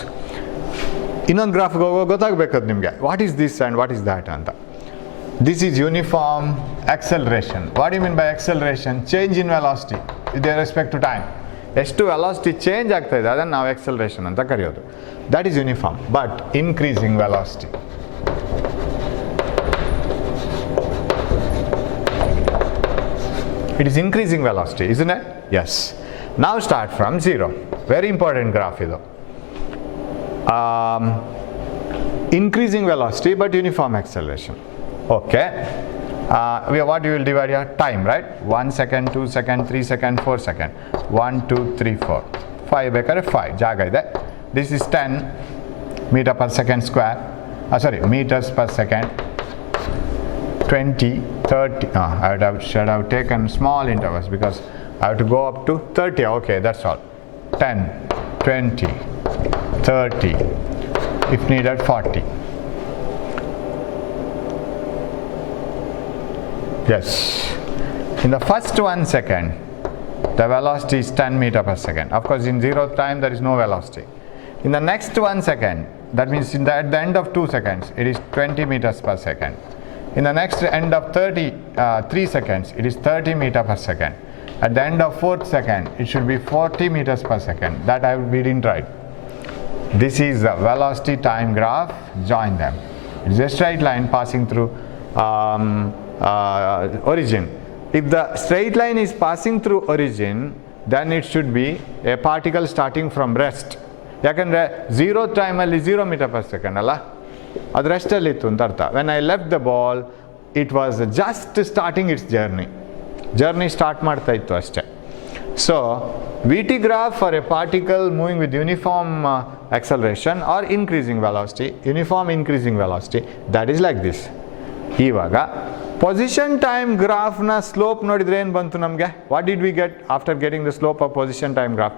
ಇನ್ನೊಂದು ಗ್ರಾಫ್ಗೆ ಹೋಗುವಾಗ ಗೊತ್ತಾಗಬೇಕದು ನಿಮಗೆ, what is this and what is that ಅಂತ. This is uniform acceleration. What you mean by acceleration? Change in velocity with respect to time. ಎಷ್ಟು ವೆಲಾಸಿಟಿ ಚೇಂಜ್ ಆಗ್ತಾ ಇದೆ ಅದನ್ನು ನಾವು ಎಕ್ಸಲರೇಷನ್ ಅಂತ ಕರೆಯೋದು. That is uniform. But increasing velocity, it is increasing velocity, isn't it? Yes. Now start from 0. Very important graph idu. Increasing velocity but uniform acceleration. Okay. What you will divide here? Time, right? 1 second, 2 second, 3 second, 4 second. 1, 2, 3, 4. 5 bekare 5 jaga ide. This is 10 meter per second square. Meters per second. 20, 30, should have taken small intervals because I have to go up to 30. Okay, that's all. 10, 20, 30, if needed 40. Yes. In the first 1 second, the velocity is 10 meter per second. Of course, in 0 time, there is no velocity. In the next 1 second, that means at the end of 2 seconds, it is 20 meters per second. In the next end of 3 seconds, it is 30 meter per second. At the end of 4th second, it should be 40 meters per second. That we didn't write. This is the velocity time graph. Join them. It is a straight line passing through origin. If the straight line is passing through origin, then it should be a particle starting from rest. ಯಾಕಂದರೆ 0 ಟೈಮಲ್ಲಿ 0 meter per second ಅಲ್ಲ, ಅದು ರೆಸ್ಟಲ್ಲಿತ್ತು ಅಂತ ಅರ್ಥ. When I left the ball it was just starting its journey start ಮಾಡ್ತಾ ಇತ್ತು ಅಷ್ಟೇ. So V T graph for a particle moving with uniform acceleration or increasing velocity, uniform increasing velocity, that is like this. ಇವಾಗ position time ಗ್ರಾಫ್ನ slope ನೋಡಿದರೆ ಏನು ಬಂತು ನಮಗೆ? What did we get after getting the slope of position time graph?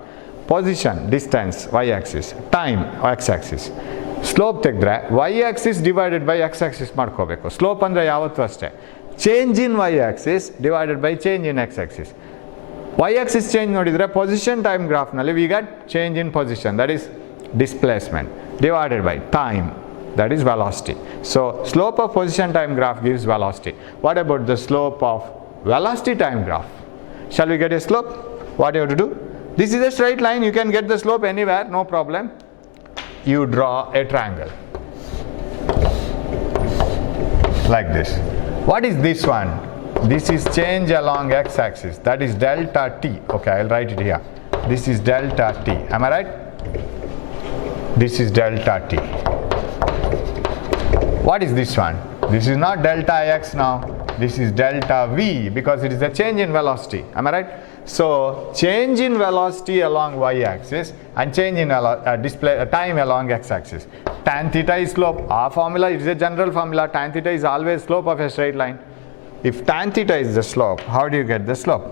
Position distance Y axis, time X axis. Slope ತೆಗೆದ್ರೆ Y axis divided by X axis ಮಾಡ್ಕೋಬೇಕು. Slope ಅಂದರೆ ಯಾವತ್ತೂ ಅಷ್ಟೇ change in Y axis divided by change in X axis. Y axis change ನೋಡಿದರೆ position time ಗ್ರಾಫ್ನಲ್ಲಿ we get change in position, that is displacement, divided by time, that is velocity. So slope of position time graph gives velocity. What about the slope of velocity time graph? Shall we get a slope? What do you have to do? This is a straight line, you can get the slope anywhere, no problem. You draw a triangle like this. What is this one? This is change along x-axis, that is delta t. Okay, I'll write it here. This is delta t, am I right? This is delta t. What is this one? This is not delta x now, this is delta v because it is a change in velocity, am I right? So change in velocity along y-axis and change in time along x-axis. Tan theta is slope. Our formula is a general formula. Tan theta is always slope of a straight line. If tan theta is the slope, how do you get the slope?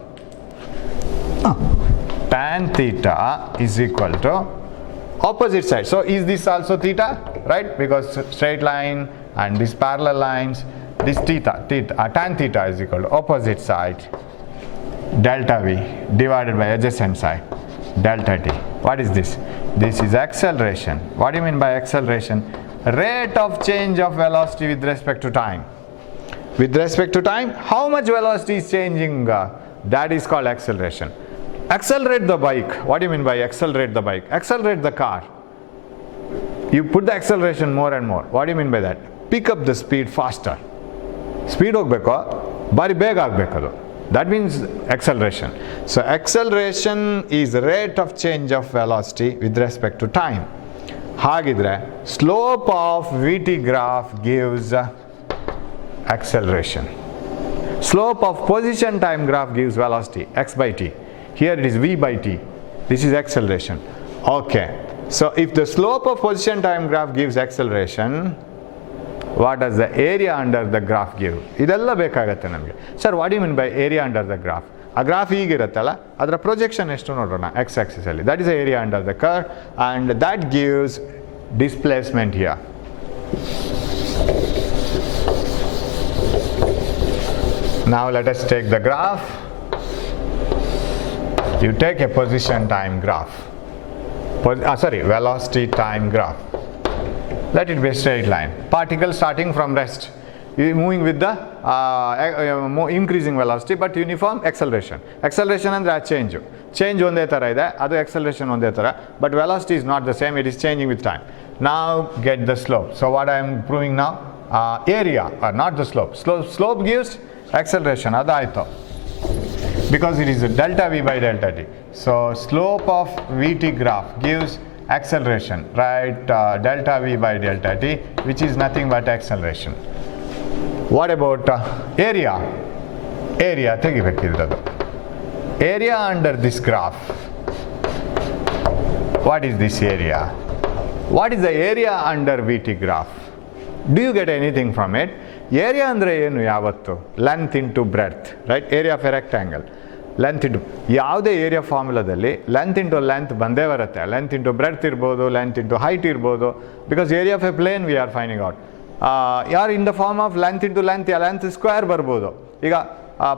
Tan theta is equal to opposite side. So is this also theta, right? Because straight line and these parallel lines, this tan theta is equal to opposite side delta v divided by adjacent side delta t. What is this? This is acceleration. What do you mean by acceleration? Rate of change of velocity with respect to time. With respect to time, how much velocity is changing? That is called acceleration. Accelerate the bike. What do you mean by accelerate the bike? Accelerate the car. You put the acceleration more and more. What do you mean by that? Pick up the speed faster. Speed ಹೋಗಬೇಕು, ಬಾರಿ ಬೇಗ ಆಗಬೇಕು ಅದು. That means acceleration. So acceleration is rate of change of velocity with respect to time. ಹಾಗಿದ್ರೆ slope of VT graph gives acceleration. Slope of position time graph gives velocity x by t. Here it is v by t. This is acceleration. Okay. So if the slope of position time graph gives acceleration, what does the area under the graph give? ಇದೆಲ್ಲ ಬೇಕಾಗುತ್ತೆ ನಮಗೆ. Sir what you mean by area under the graph? ಆ graph ಹೀಗಿರುತ್ತಲ್ಲ, ಅದರ projection ಎಷ್ಟು ನೋಡೋಣ X axis ಅಲ್ಲಿ. That is the area under the curve and that gives displacement here. Now let us take the graph. You take a position time graph. Velocity time graph. Let it be a straight line. Particle starting from rest. Moving with the increasing velocity but uniform acceleration. Acceleration and change. Change ಒಂದೇ ಥರ ಇದೆ, ಅದು acceleration ಒಂದೇ ಥರ, but velocity is not the same, it is changing with time. Now get the slope. So what I am proving now, area, not the slope. Slope gives acceleration, ಅದಾಯಿತು. Because it is a delta v by delta t. So slope of vt graph gives acceleration, right? Delta v by delta t, which is nothing but acceleration. What about area? Area ತೆಗಿಬೇಕಿರೋದು. Area under this graph. What is this area? What is the area under vt graph? Do you get anything from it? Area ಅಂದರೆ ಏನು ಯಾವತ್ತು? Length into breadth, right? Area of a rectangle, length into ಯಾವುದೇ area ಫಾರ್ಮುಲಾದಲ್ಲಿ length into length ಬಂದೇ ಬರುತ್ತೆ. Length into breadth ಇರ್ಬೋದು, length into height ಇರ್ಬೋದು. Because area of a plane we are finding out. ಯಾರು in the form of length into length, length square ಬರ್ಬೋದು. ಈಗ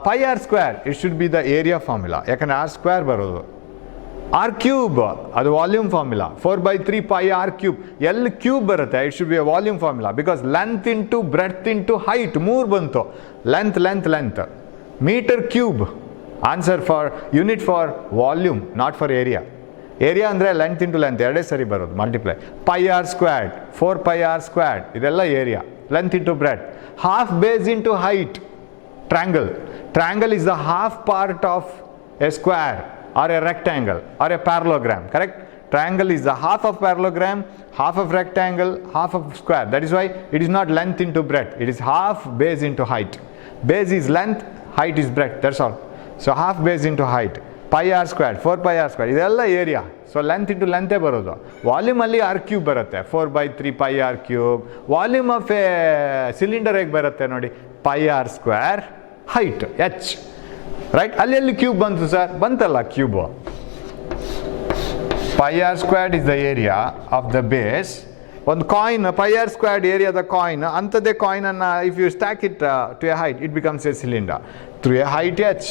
pi R square it should be the area formula, ಯಾಕಂದರೆ R square ಬರೋದು. R cube ಅದು volume formula, 4/3 pi R cube, ಎಲ್ಲಿ cube ಬರುತ್ತೆ it should be a volume formula. Because length into breadth into height ಮೂರು ಬಂತು. Length length length metre cube answer for unit for volume, not for area. Area ಅಂದರೆ length into length ಎರಡೇ ಸರಿ ಬರೋದು, multiply. Pi R squared, 4 pi R squared, ಇದೆಲ್ಲ area. Length into breadth. Half base into height, triangle. Triangle is the half part of a square or a rectangle or a parallelogram, correct? Triangle is the half of parallelogram, half of rectangle, half of square. That is why it is not length into breadth, it is half base into height. Base is length, height is breadth, that's all. So half base into height. Pi r squared, 4 pi r squared, ಇದೆಲ್ಲ area. So length into ಲೆಂತೇ ಬರೋದು. ವಾಲ್ಯೂಮಲ್ಲಿ R cube ಬರುತ್ತೆ, 4/3 pi R cube. Volume of a cylinder ಹೇಗೆ ಬರುತ್ತೆ ನೋಡಿ, pi R square, height H, right? ಅಲ್ಲಿ cube ಬಂತು ಸರ್, ಬಂತಲ್ಲ cube. Pi R squared is the area of the base. ಒಂದು ಕಾಯಿನ್ ಪೈ ಆರ್ ಸ್ಕ್ವೇರ್ಡ್ ಏರಿಯಾದ coin, ಅಂಥದ್ದೇ ಕಾಯಿನನ್ನು if you stack it to a height it becomes a cylinder through a height H.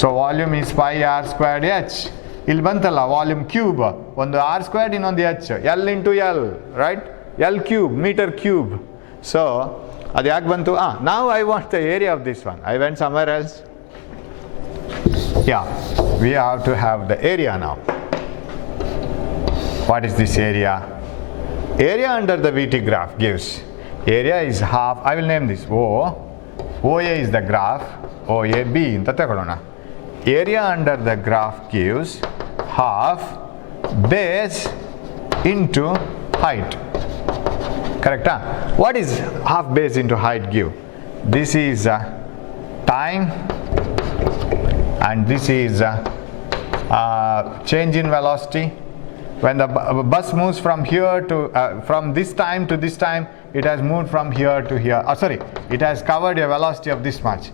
So volume is pi R squared H. ಇಲ್ಲಿ ಬಂತಲ್ಲ volume cube, ಒಂದು R squared ಇನ್ನೊಂದು H, L into L, right? L cube, metre cube. So ಅದು ಯಾಕೆ ಬಂತು? ನಾವು I want the area of this one. I went somewhere else. Yeah, we have to have the area now. What is this area? Area under the VT graph gives, area is half, I will name this O. OA is the graph, OAB ಅಂತ ತಗೊಳ್ಳೋಣ. Area under the graph gives half base into height. Correct? What is half base into height give? This is time and this is change in velocity. When the bus moves from here to from this time to this time, it has moved from here to here. It has covered a velocity of this much.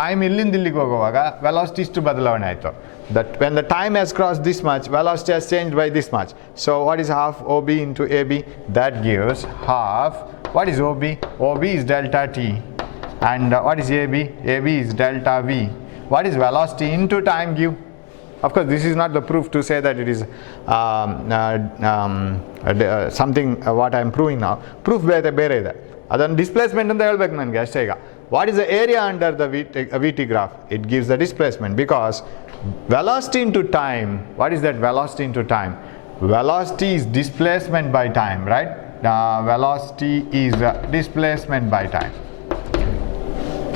Time ಇಲ್ಲಿಂದ ಇಲ್ಲಿಗೆ ಹೋಗುವಾಗ velocity ಇಷ್ಟು ಬದಲಾವಣೆ ಆಯಿತು. That when the time has crossed this much, velocity has changed by this much. So what is half OB into AB? That gives half. What is OB? OB is delta T. And what is AB? AB is delta V. What is velocity into time give? Of course, this is not the proof to say that it is something what I am proving now. Proof ಬೇರೆ ಇದೆ. ಅದನ್ನು displacement ಅಂತ ಹೇಳ್ಬೇಕು ನನಗೆ ಅಷ್ಟೇ. ಈಗ what is the area under the VT graph? It gives the displacement because velocity into time. What is that velocity into time? Velocity is displacement by time, right? Velocity is displacement by time.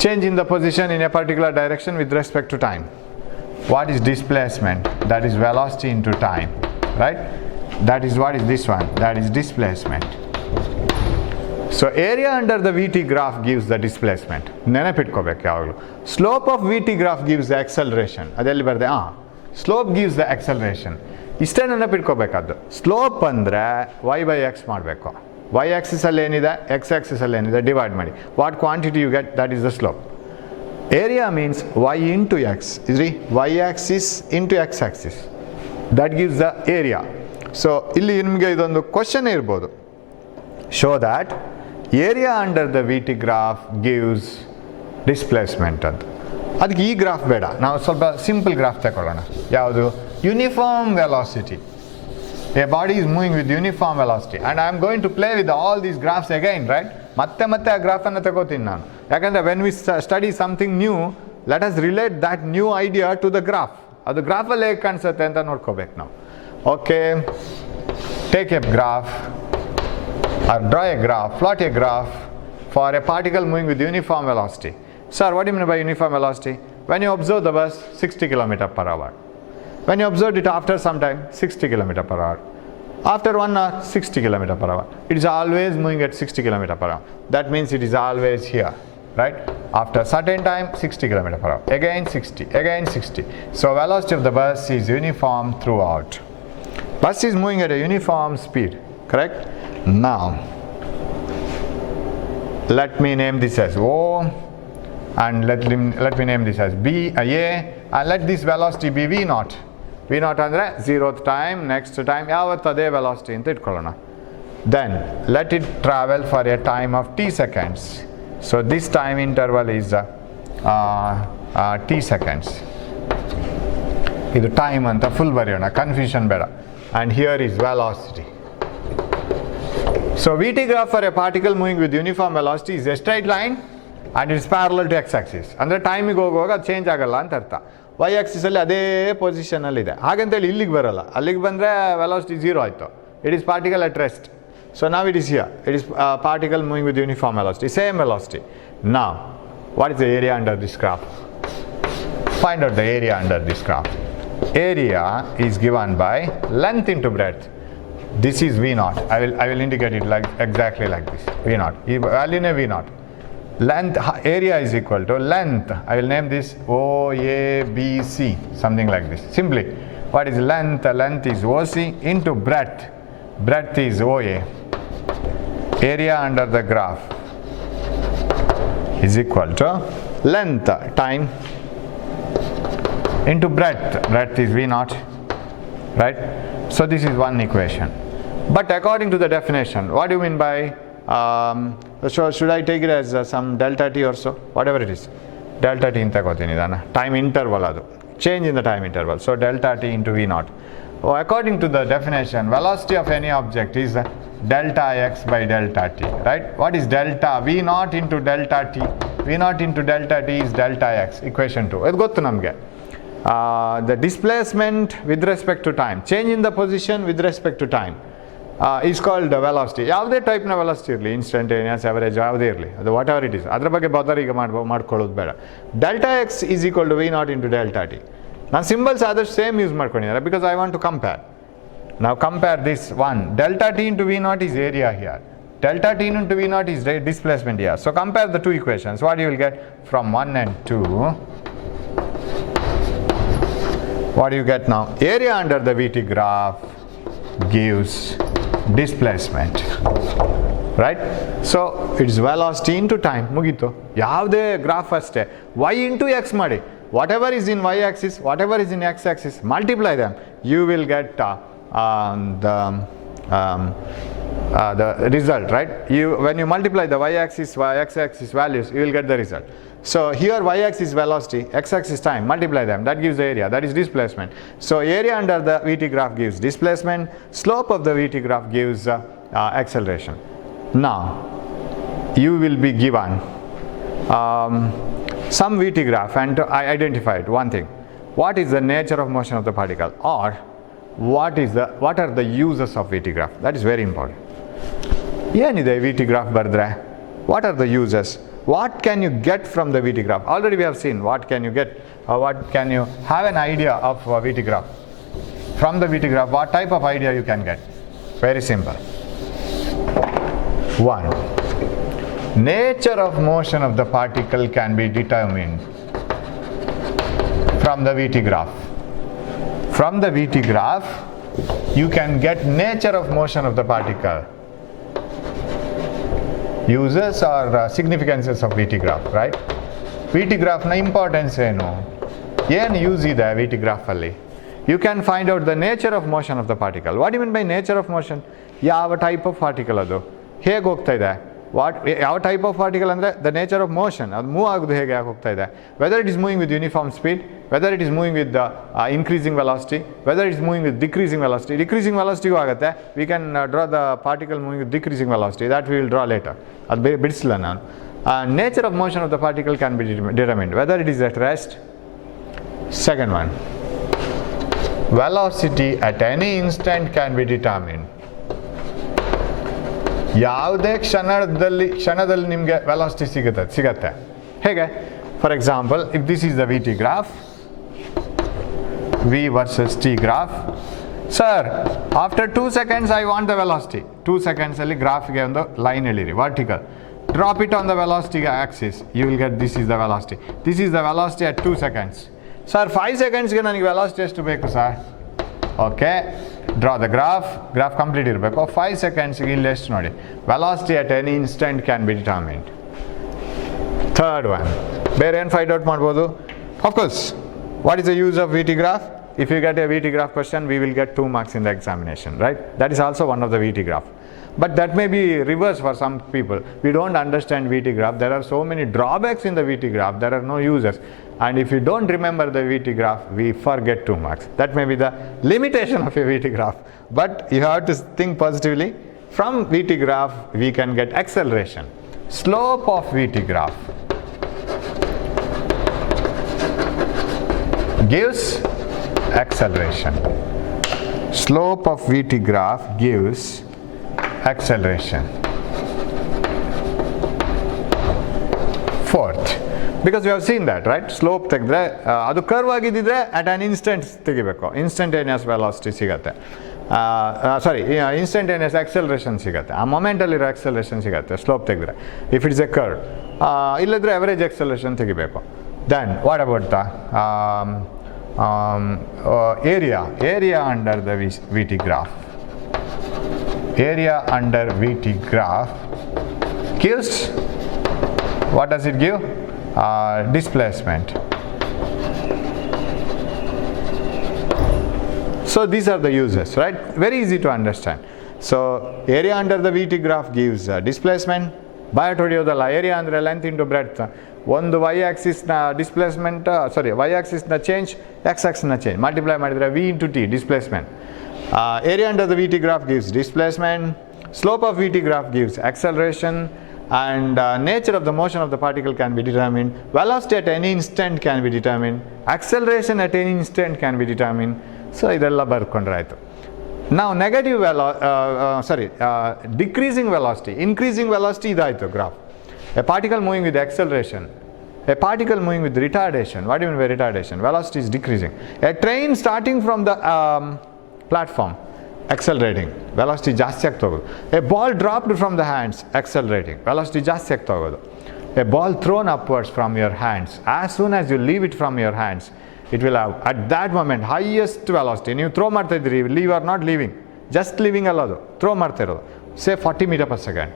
Change in the position in a particular direction with respect to time. What is displacement? That is velocity into time, right? That is what is this one? That is displacement. So area under the VT graph gives the displacement. ನೆನಪಿಟ್ಕೋಬೇಕು ಯಾವಾಗಲೂ. Slope of VT graph gives the acceleration. ಅದೆಲ್ಲಿ ಬರ್ತದೆ? Slope gives the acceleration. ಇಷ್ಟೇ ನೆನಪಿಟ್ಕೋಬೇಕಾದ್ದು. Slope ಅಂದರೆ y/x ಮಾಡಬೇಕು. y ಆಕ್ಸಿಸಲ್ಲಿ ಏನಿದೆ, x ಆಕ್ಸಿಸಲ್ಲಿ ಏನಿದೆ divide ಮಾಡಿ. What quantity you get, that is the slope. Area means y into x, ಇದ್ರಿ y axis into x axis, that gives the area. So ಇಲ್ಲಿ ನಿಮಗೆ ಇದೊಂದು ಕ್ವಶನ್ ಇರ್ಬೋದು, show that area under the V T graph gives displacement ಅಂತ. ಅದಕ್ಕೆ ಈ graph ಬೇಡ, ನಾವು ಸ್ವಲ್ಪ ಸಿಂಪಲ್ ಗ್ರಾಫ್ ತಗೊಳ್ಳೋಣ. ಯಾವುದು? Uniform velocity. A body is moving with uniform velocity and I am going to play with all these graphs again, right? ಮತ್ತೆ ಆ ಗ್ರಾಫನ್ನು ತಗೋತೀನಿ ನಾನು. ಯಾಕಂದರೆ when we study something new, let us relate that new idea to the graph. ಅದು ಗ್ರಾಫಲ್ಲಿ ಹೇಗೆ ಕಾಣಿಸುತ್ತೆ ಅಂತ ನೋಡ್ಕೋಬೇಕು ನಾವು. Okay, take A graph or draw a graph, plot a graph for a particle moving with uniform velocity. Sir, what do you mean by uniform velocity? When you observe the bus 60 km/h. When you observed it after some time, 60 km/h. After 1 hour, 60 km/h. It is always moving at 60 km/h. That means it is always here, right? After certain time, 60 km/h. Again 60, again 60. So velocity of the bus is uniform throughout. Bus is moving at a uniform speed, correct? Now, let me name this as O, and let me name this as B, A, and let this velocity be V0. V0 ಅಂದರೆ 0th time, next time, ಯಾವತ್ತು ಅದೇ velocity ಅಂತ ಇಟ್ಕೊಳ್ಳೋಣ. Then let it travel for a time of t seconds. So this time interval is t seconds. ಇದು time ಅಂತ full ಬರೆಯೋಣ, confusion ಬೇಡ. And here is velocity. So VT graph for a particle moving with uniform velocity is a straight line and it is parallel to x axis. ಅಂದರೆ ಟೈಮಿಗೆ ಹೋಗುವಾಗ ಅದು change ಆಗಲ್ಲ ಅಂತ ಅರ್ಥ. y ಆಕ್ಸಿಸಲ್ಲಿ ಅದೇ ಪೊಸಿಷನಲ್ಲಿದೆ, ಹಾಗಂತೇಳಿ ಇಲ್ಲಿಗೆ ಬರಲ್ಲ. ಅಲ್ಲಿಗೆ ಬಂದರೆ ವೆಲಾಸಿಟಿ 0 ಆಯಿತು. It is particle at rest. So now it is here, it is particle moving with uniform velocity, same velocity. Now what is the area under this graph? Find out the area under this graph. Area is given by length into breadth. This is V0. I will indicate it like exactly like this. V0. Value ne V0. Length, area is equal to length. I will name this OABC, something like this. Simply, what is length? Length is OC into breadth. Breadth is OA. Area under the graph is equal to length time into breadth. Breadth is V0, right? So this is one equation. But according to the definition, what do you mean by so should I take it as some delta t or so? Whatever it is, delta t ಅಂತ ತಗೋತೀನಿ ಇದನ್ನ. Time interval, ಅದು change in the time interval. So delta T into V naught. According to the definition, velocity of any object is delta x by delta t, right? What is delta? V naught into delta t. V naught into delta t is delta x. Equation 2. ಇದು ಗೊತ್ತು ನಮಗೆ. The displacement with respect to time, change in the position with respect to time, is called the velocity. ಯಾವುದೇ ಟೈಪ್ನ velocity ಇರಲಿ, instantaneous, average, ಯಾವುದೇ ಇರಲಿ, ಅದು what ever it is, ಅದರ ಬಗ್ಗೆ ಬದರ್ ಈಗ ಮಾಡ್ಕೊಳ್ಳೋದು ಬೇಡ. Delta X is equal to V naught into delta T. ನಾನು ಸಿಂಬಲ್ಸ್ ಆದಷ್ಟು ಸೇಮ್ ಯೂಸ್ ಮಾಡ್ಕೊಂಡಿದ್ದಾರೆ because I want to compare. ನಾವು compare this one. Delta T into V naught is area here. Delta t into V naught is displacement here. So compare the two equations. What you will get from 1 and 2? What do you get now? Area under the VT graph gives displacement, right? So it's velocity into time. Mugito. Yavde graph aste y into x madi. Whatever is in y axis, whatever is in x axis, multiply them. You will get the result, right? When you multiply the y-axis, x-axis values, you will get the result. So here y-axis velocity, x-axis time, multiply them, that gives the area, that is displacement. So area under the VT graph gives displacement, slope of the VT graph gives acceleration. Now, you will be given some VT graph and I identified one thing. What is the nature of motion of the particle, or what are the uses of VT graph? That is very important. ಏನಿದೆ VT graph ಬರೆದ್ರೆ? What are the uses? What can you get from the VT graph? Already we have seen what can you get, what can you have an idea of VT graph. From the VT graph, what type of idea you can get? Very simple. 1. Nature of motion of the particle can be determined from the VT graph. From the VT graph, you can get nature of motion of the particle. Uses or significances of VT graph, right? VT graph na importance ಏನು use ಇದೆ VT graph ಅಲ್ಲಿ? You can find out the nature of motion of the particle. What do you mean by nature of motion? ಯಾವ type of particle ಅದು, ಹೇಗೆ ಹೋಗ್ತಾ ಇದೆ, ಯಾವ type of particle ಅಂದರೆ the nature of motion, ಅದು move ಆಗೋದು ಹೇಗೆ ಹೋಗ್ತಾ ಇದೆ, whether it is moving with uniform speed, whether it is moving with increasing velocity, whether it is moving with decreasing velocity. Decreasing velocity ಆಗುತ್ತೆ, we can draw the particle moving with decreasing velocity, that we will draw later. ಅದು ಬಿಡಿಸಲ್ಲ ನಾನು. Nature of motion of the particle can be determined, whether it is at rest. Second one, velocity at any instant can be determined. ಯಾವುದೇ ಕ್ಷಣದಲ್ಲಿ ನಿಮಗೆ velocity ಸಿಗತ್ತೆ. ಹೇಗೆ? For example, if this is the V T graph, V versus T graph. Sir, after 2 seconds I want the velocity. 2 secondsಲ್ಲಿ ಗ್ರಾಫ್ಗೆ ಒಂದು line ಎಳೀರಿ, vertical. Drop it on the velocity axis. You will get this is the velocity. This is the velocity at 2 seconds. Sir, 5 secondsಗೆ ನನಗೆ velocity ಎಷ್ಟು ಬೇಕು sir? Okay, draw the graph complete ಇರಬೇಕು. 5 secondsಗೆ ಇಲ್ಲಿ ಎಷ್ಟು ನೋಡಿ, velocity at any instant can be determined. Third one, ಬೇರೆ ಏನು find out ಮಾಡ್ಬೋದು? Of course, what is the use of VT graph? If you get a VT graph question, we will get 2 marks in the examination, right? That is also one of the VT graph. But that may be reverse for some people. We don't understand VT graph. There are so many drawbacks in the VT graph. There are no uses. And if you don't remember the VT graph, we forget 2 marks. That may be the limitation of a VT graph. But you have to think positively. From VT graph, we can get acceleration. Slope of VT graph gives acceleration. Slope of VT graph gives acceleration. Fourth, because we have seen that, right? Slope ತೆಗೆದ್ರೆ ಅದು curve ಆಗಿದ್ದಿದ್ರೆ at an instant ತೆಗಿಬೇಕು, instantaneous velocity ಸಿಗತ್ತೆ. Instantaneous acceleration ಸಿಗತ್ತೆ, ಆ ಮೊಮೆಂಟಲ್ಲಿರೋ acceleration ಸಿಗತ್ತೆ slope ತೆಗೆದ್ರೆ. If it's A curve, ಇಲ್ಲದ್ರೆ average acceleration ತೆಗಿಬೇಕು. Then what about the area under the VT graph? Area under VT graph gives, what does it give? Displacement. So these are the uses, right? Very easy to understand. So area under the VT graph gives displacement. Biot ಹೊಡೆಯೋದಲ್ಲ, area ಅಂದರೆ length into breadth. ಒಂದು y ಆಕ್ಸಿಸ್ನ displacement, y ಆಕ್ಸಿಸ್ನ change, x ಆಕ್ಸಿಸ್ನ change multiply ಮಾಡಿದರೆ v into t displacement. Area under the VT graph gives displacement, slope of VT graph gives acceleration, and nature of the motion of the particle can be determined. Velocity at any instant can be determined. Acceleration at any instant can be determined. So ಇದೆಲ್ಲ ಬರ್ಕೊಂಡ್ರೆ ಆಯಿತು. Now negative decreasing velocity, increasing velocity ಇದಾಯಿತು graph. A particle moving with acceleration, a particle moving with retardation. What do you mean by retardation? Velocity is decreasing. A train starting from the platform, accelerating, velocity ಜಾಸ್ತಿ ಆಗ್ತಾ ಹೋಗೋದು. A ball dropped from the hands, accelerating, velocity ಜಾಸ್ತಿ ಆಗ್ತಾ ಹೋಗೋದು. A ball thrown upwards from your hands, as soon as you leave it from your hands, it will have at that moment highest velocity. ನೀವು throw ಮಾಡ್ತಾ ಇದ್ದೀರಿ, you are not leaving, just leaving ಅಲ್ಲ, ಅದು throw ಮಾಡ್ತಾ ಇರೋದು, say 40 meters per second.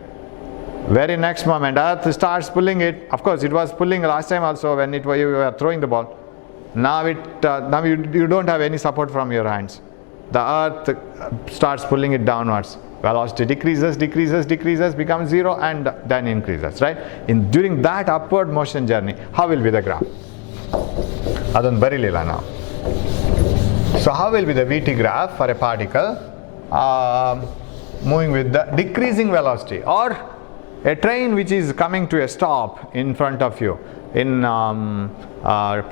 Very next moment earth starts pulling it. Of course it was pulling last time also when you were throwing the ball. Now you don't have any support from your hands. The earth starts pulling it downwards. Velocity decreases, becomes 0 and then increases, right? During that upward motion journey, how will be the graph? Adon barililla now. So how will be the VT graph for a particle moving with the decreasing velocity, or a train which is coming to a stop in front of you in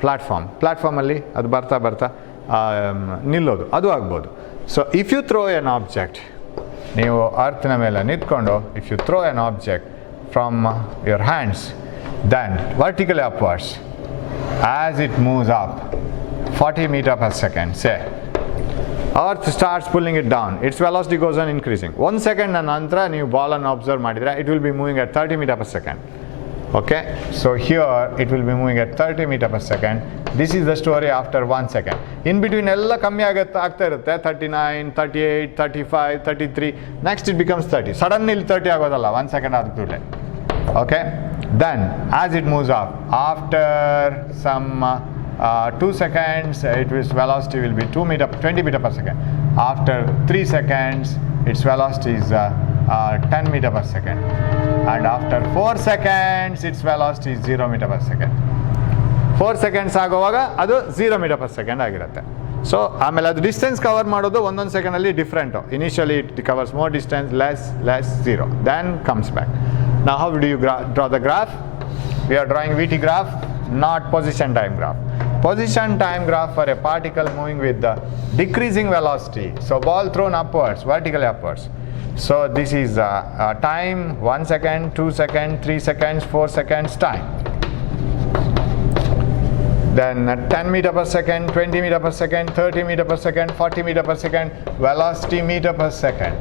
platform ಅಲ್ಲಿ ಅದು ಬರ್ತಾ ನಿಲ್ಲೋದು, ಅದು ಆಗ್ಬೋದು. So if you throw an object, ನೀವು ಅರ್ಥನ ಮೇಲೆ ನಿಂತ್ಕೊಂಡು if you throw an object from your hands, then vertically upwards as it moves up 40 meters per second, say earth starts pulling it down, its velocity goes on increasing. 1 second ನಂತರ ನೀವು ಬಾಲನ್ನು observe ಮಾಡಿದರೆ it will be moving at 30 meters per second. Okay, so here it will be moving at 30 meter per second. This is the story after 1 second. In between ಎಲ್ಲ ಕಮ್ಮಿ ಆಗ್ತಾ ಇರುತ್ತೆ, 39, 38, 35, 33, next it becomes 30. Suddenly ಇಲ್ಲಿ 30 ಆಗೋದಲ್ಲ 1 second ಆದ ಕೂಡಲೇ. Okay, then as it moves up, after some 2 seconds its velocity will be 20 meter per second. After 3 seconds its velocity is 10 meter per second, and after 4 seconds its velocity is 0 meter per second. 4 seconds ಆಗುವಾಗ ಅದು 0 meter per second ಆಗಿರುತ್ತೆ. So ಆಮೇಲೆ ಅದು distance cover ಮಾಡೋದು ಒಂದೊಂದು ಸೆಕೆಂಡಲ್ಲಿ different. Initially it covers more distance, less 0, then comes back. Now how do you draw the graph? We are drawing VT graph, not position time graph. Position time graph for a particle moving with the decreasing velocity. So ball thrown upwards, vertically upwards. So this is time, 1 second, 2 seconds, 3 seconds, 4 seconds time. Then 10 meter per second, 20 meter per second, 30 meter per second, 40 meter per second, velocity meter per second.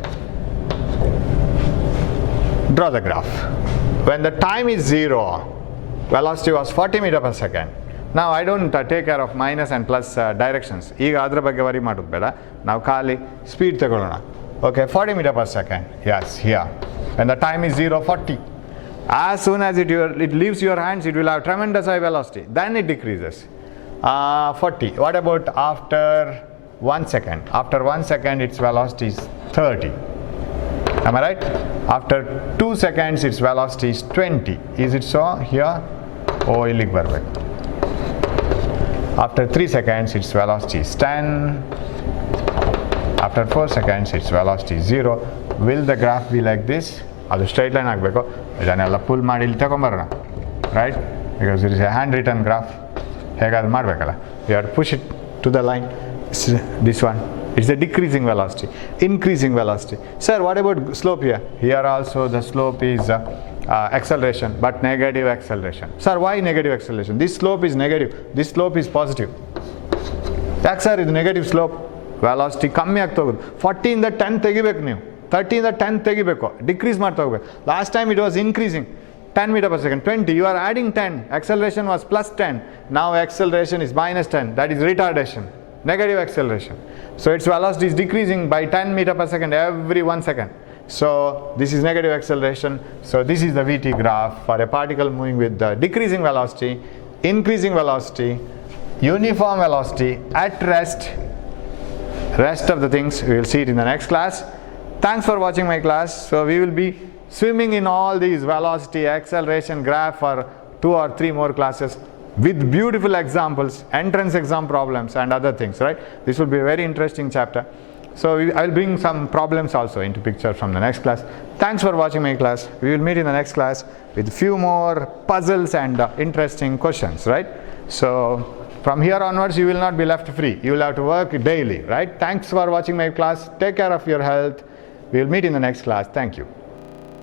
Draw the graph. When the time is 0, velocity was 40 meter per second. Now I don't take care of minus and plus directions. ಈಗ ಅದರ ಬಗ್ಗೆ worry ಮಾಡೋದು ಬೇಡ, ನಾವು ಖಾಲಿ speed ತಗೊಳ್ಳೋಣ. Okay, 40 meter per second. Yes, here. When the time is 0, 40. As soon as it leaves your hands, it will have tremendous high velocity. Then it decreases. 40. What about after 1 second? After 1 second, its velocity is 30. Am I right? After 2 seconds, its velocity is 20. Is it so? Here? Oh, illige barbeku. After 3 seconds, its velocity is 10. After 4 seconds, its velocity is 0. Will the graph be like this? ಅದು straight line ಆಗಬೇಕು. ಇದನ್ನೆಲ್ಲ pull ಮಾಡಿ ಇಲ್ಲಿ ತಗೊಂಬರೋಣ, right? Because it is a hand written graph. ಹೇಗಾದ್ರು ಮಾಡಬೇಕಲ್ಲ. You have to push it to the line. This one, it's a decreasing velocity. Increasing velocity. Sir, what about slope here? Here also the slope is acceleration, but negative acceleration. Sir, why negative acceleration? This slope is negative, this slope is positive. ಯಾಕೆ sir ಇದು negative slope? Velocity ಕಮ್ಮಿ ಆಗ್ತಾ ಹೋಗೋದು. 40 ಇಂದ 10 ತೆಗಿಬೇಕು ನೀವು, 30 ಇಂದ 10 ತೆಗಿಬೇಕು, ಡಿಕ್ರೀಸ್ ಮಾಡ್ತಾ ಹೋಗ್ಬೇಕು. Last time it was increasing 10 meter per second, 20, you are adding 10, acceleration was plus 10, now acceleration is minus 10, that is retardation, negative acceleration. So its velocity is decreasing by 10 meter per second every 1 second. So this is negative acceleration. So this is the VT graph for a particle moving with the decreasing velocity, increasing velocity, uniform velocity at rest. Rest of the things we will see it in the next class. Thanks for watching my class. So we will be swimming in all these velocity, acceleration graph for 2 or 3 more classes with beautiful examples, entrance exam problems and other things, right? This will be a very interesting chapter. So I will bring some problems also into picture from the next class. Thanks for watching my class. We will meet in the next class with few more puzzles and interesting questions, right? So from here onwards you will not be left free. You will have to work daily, right? Thanks for watching my class. Take care of your health. We will meet in the next class. Thank you.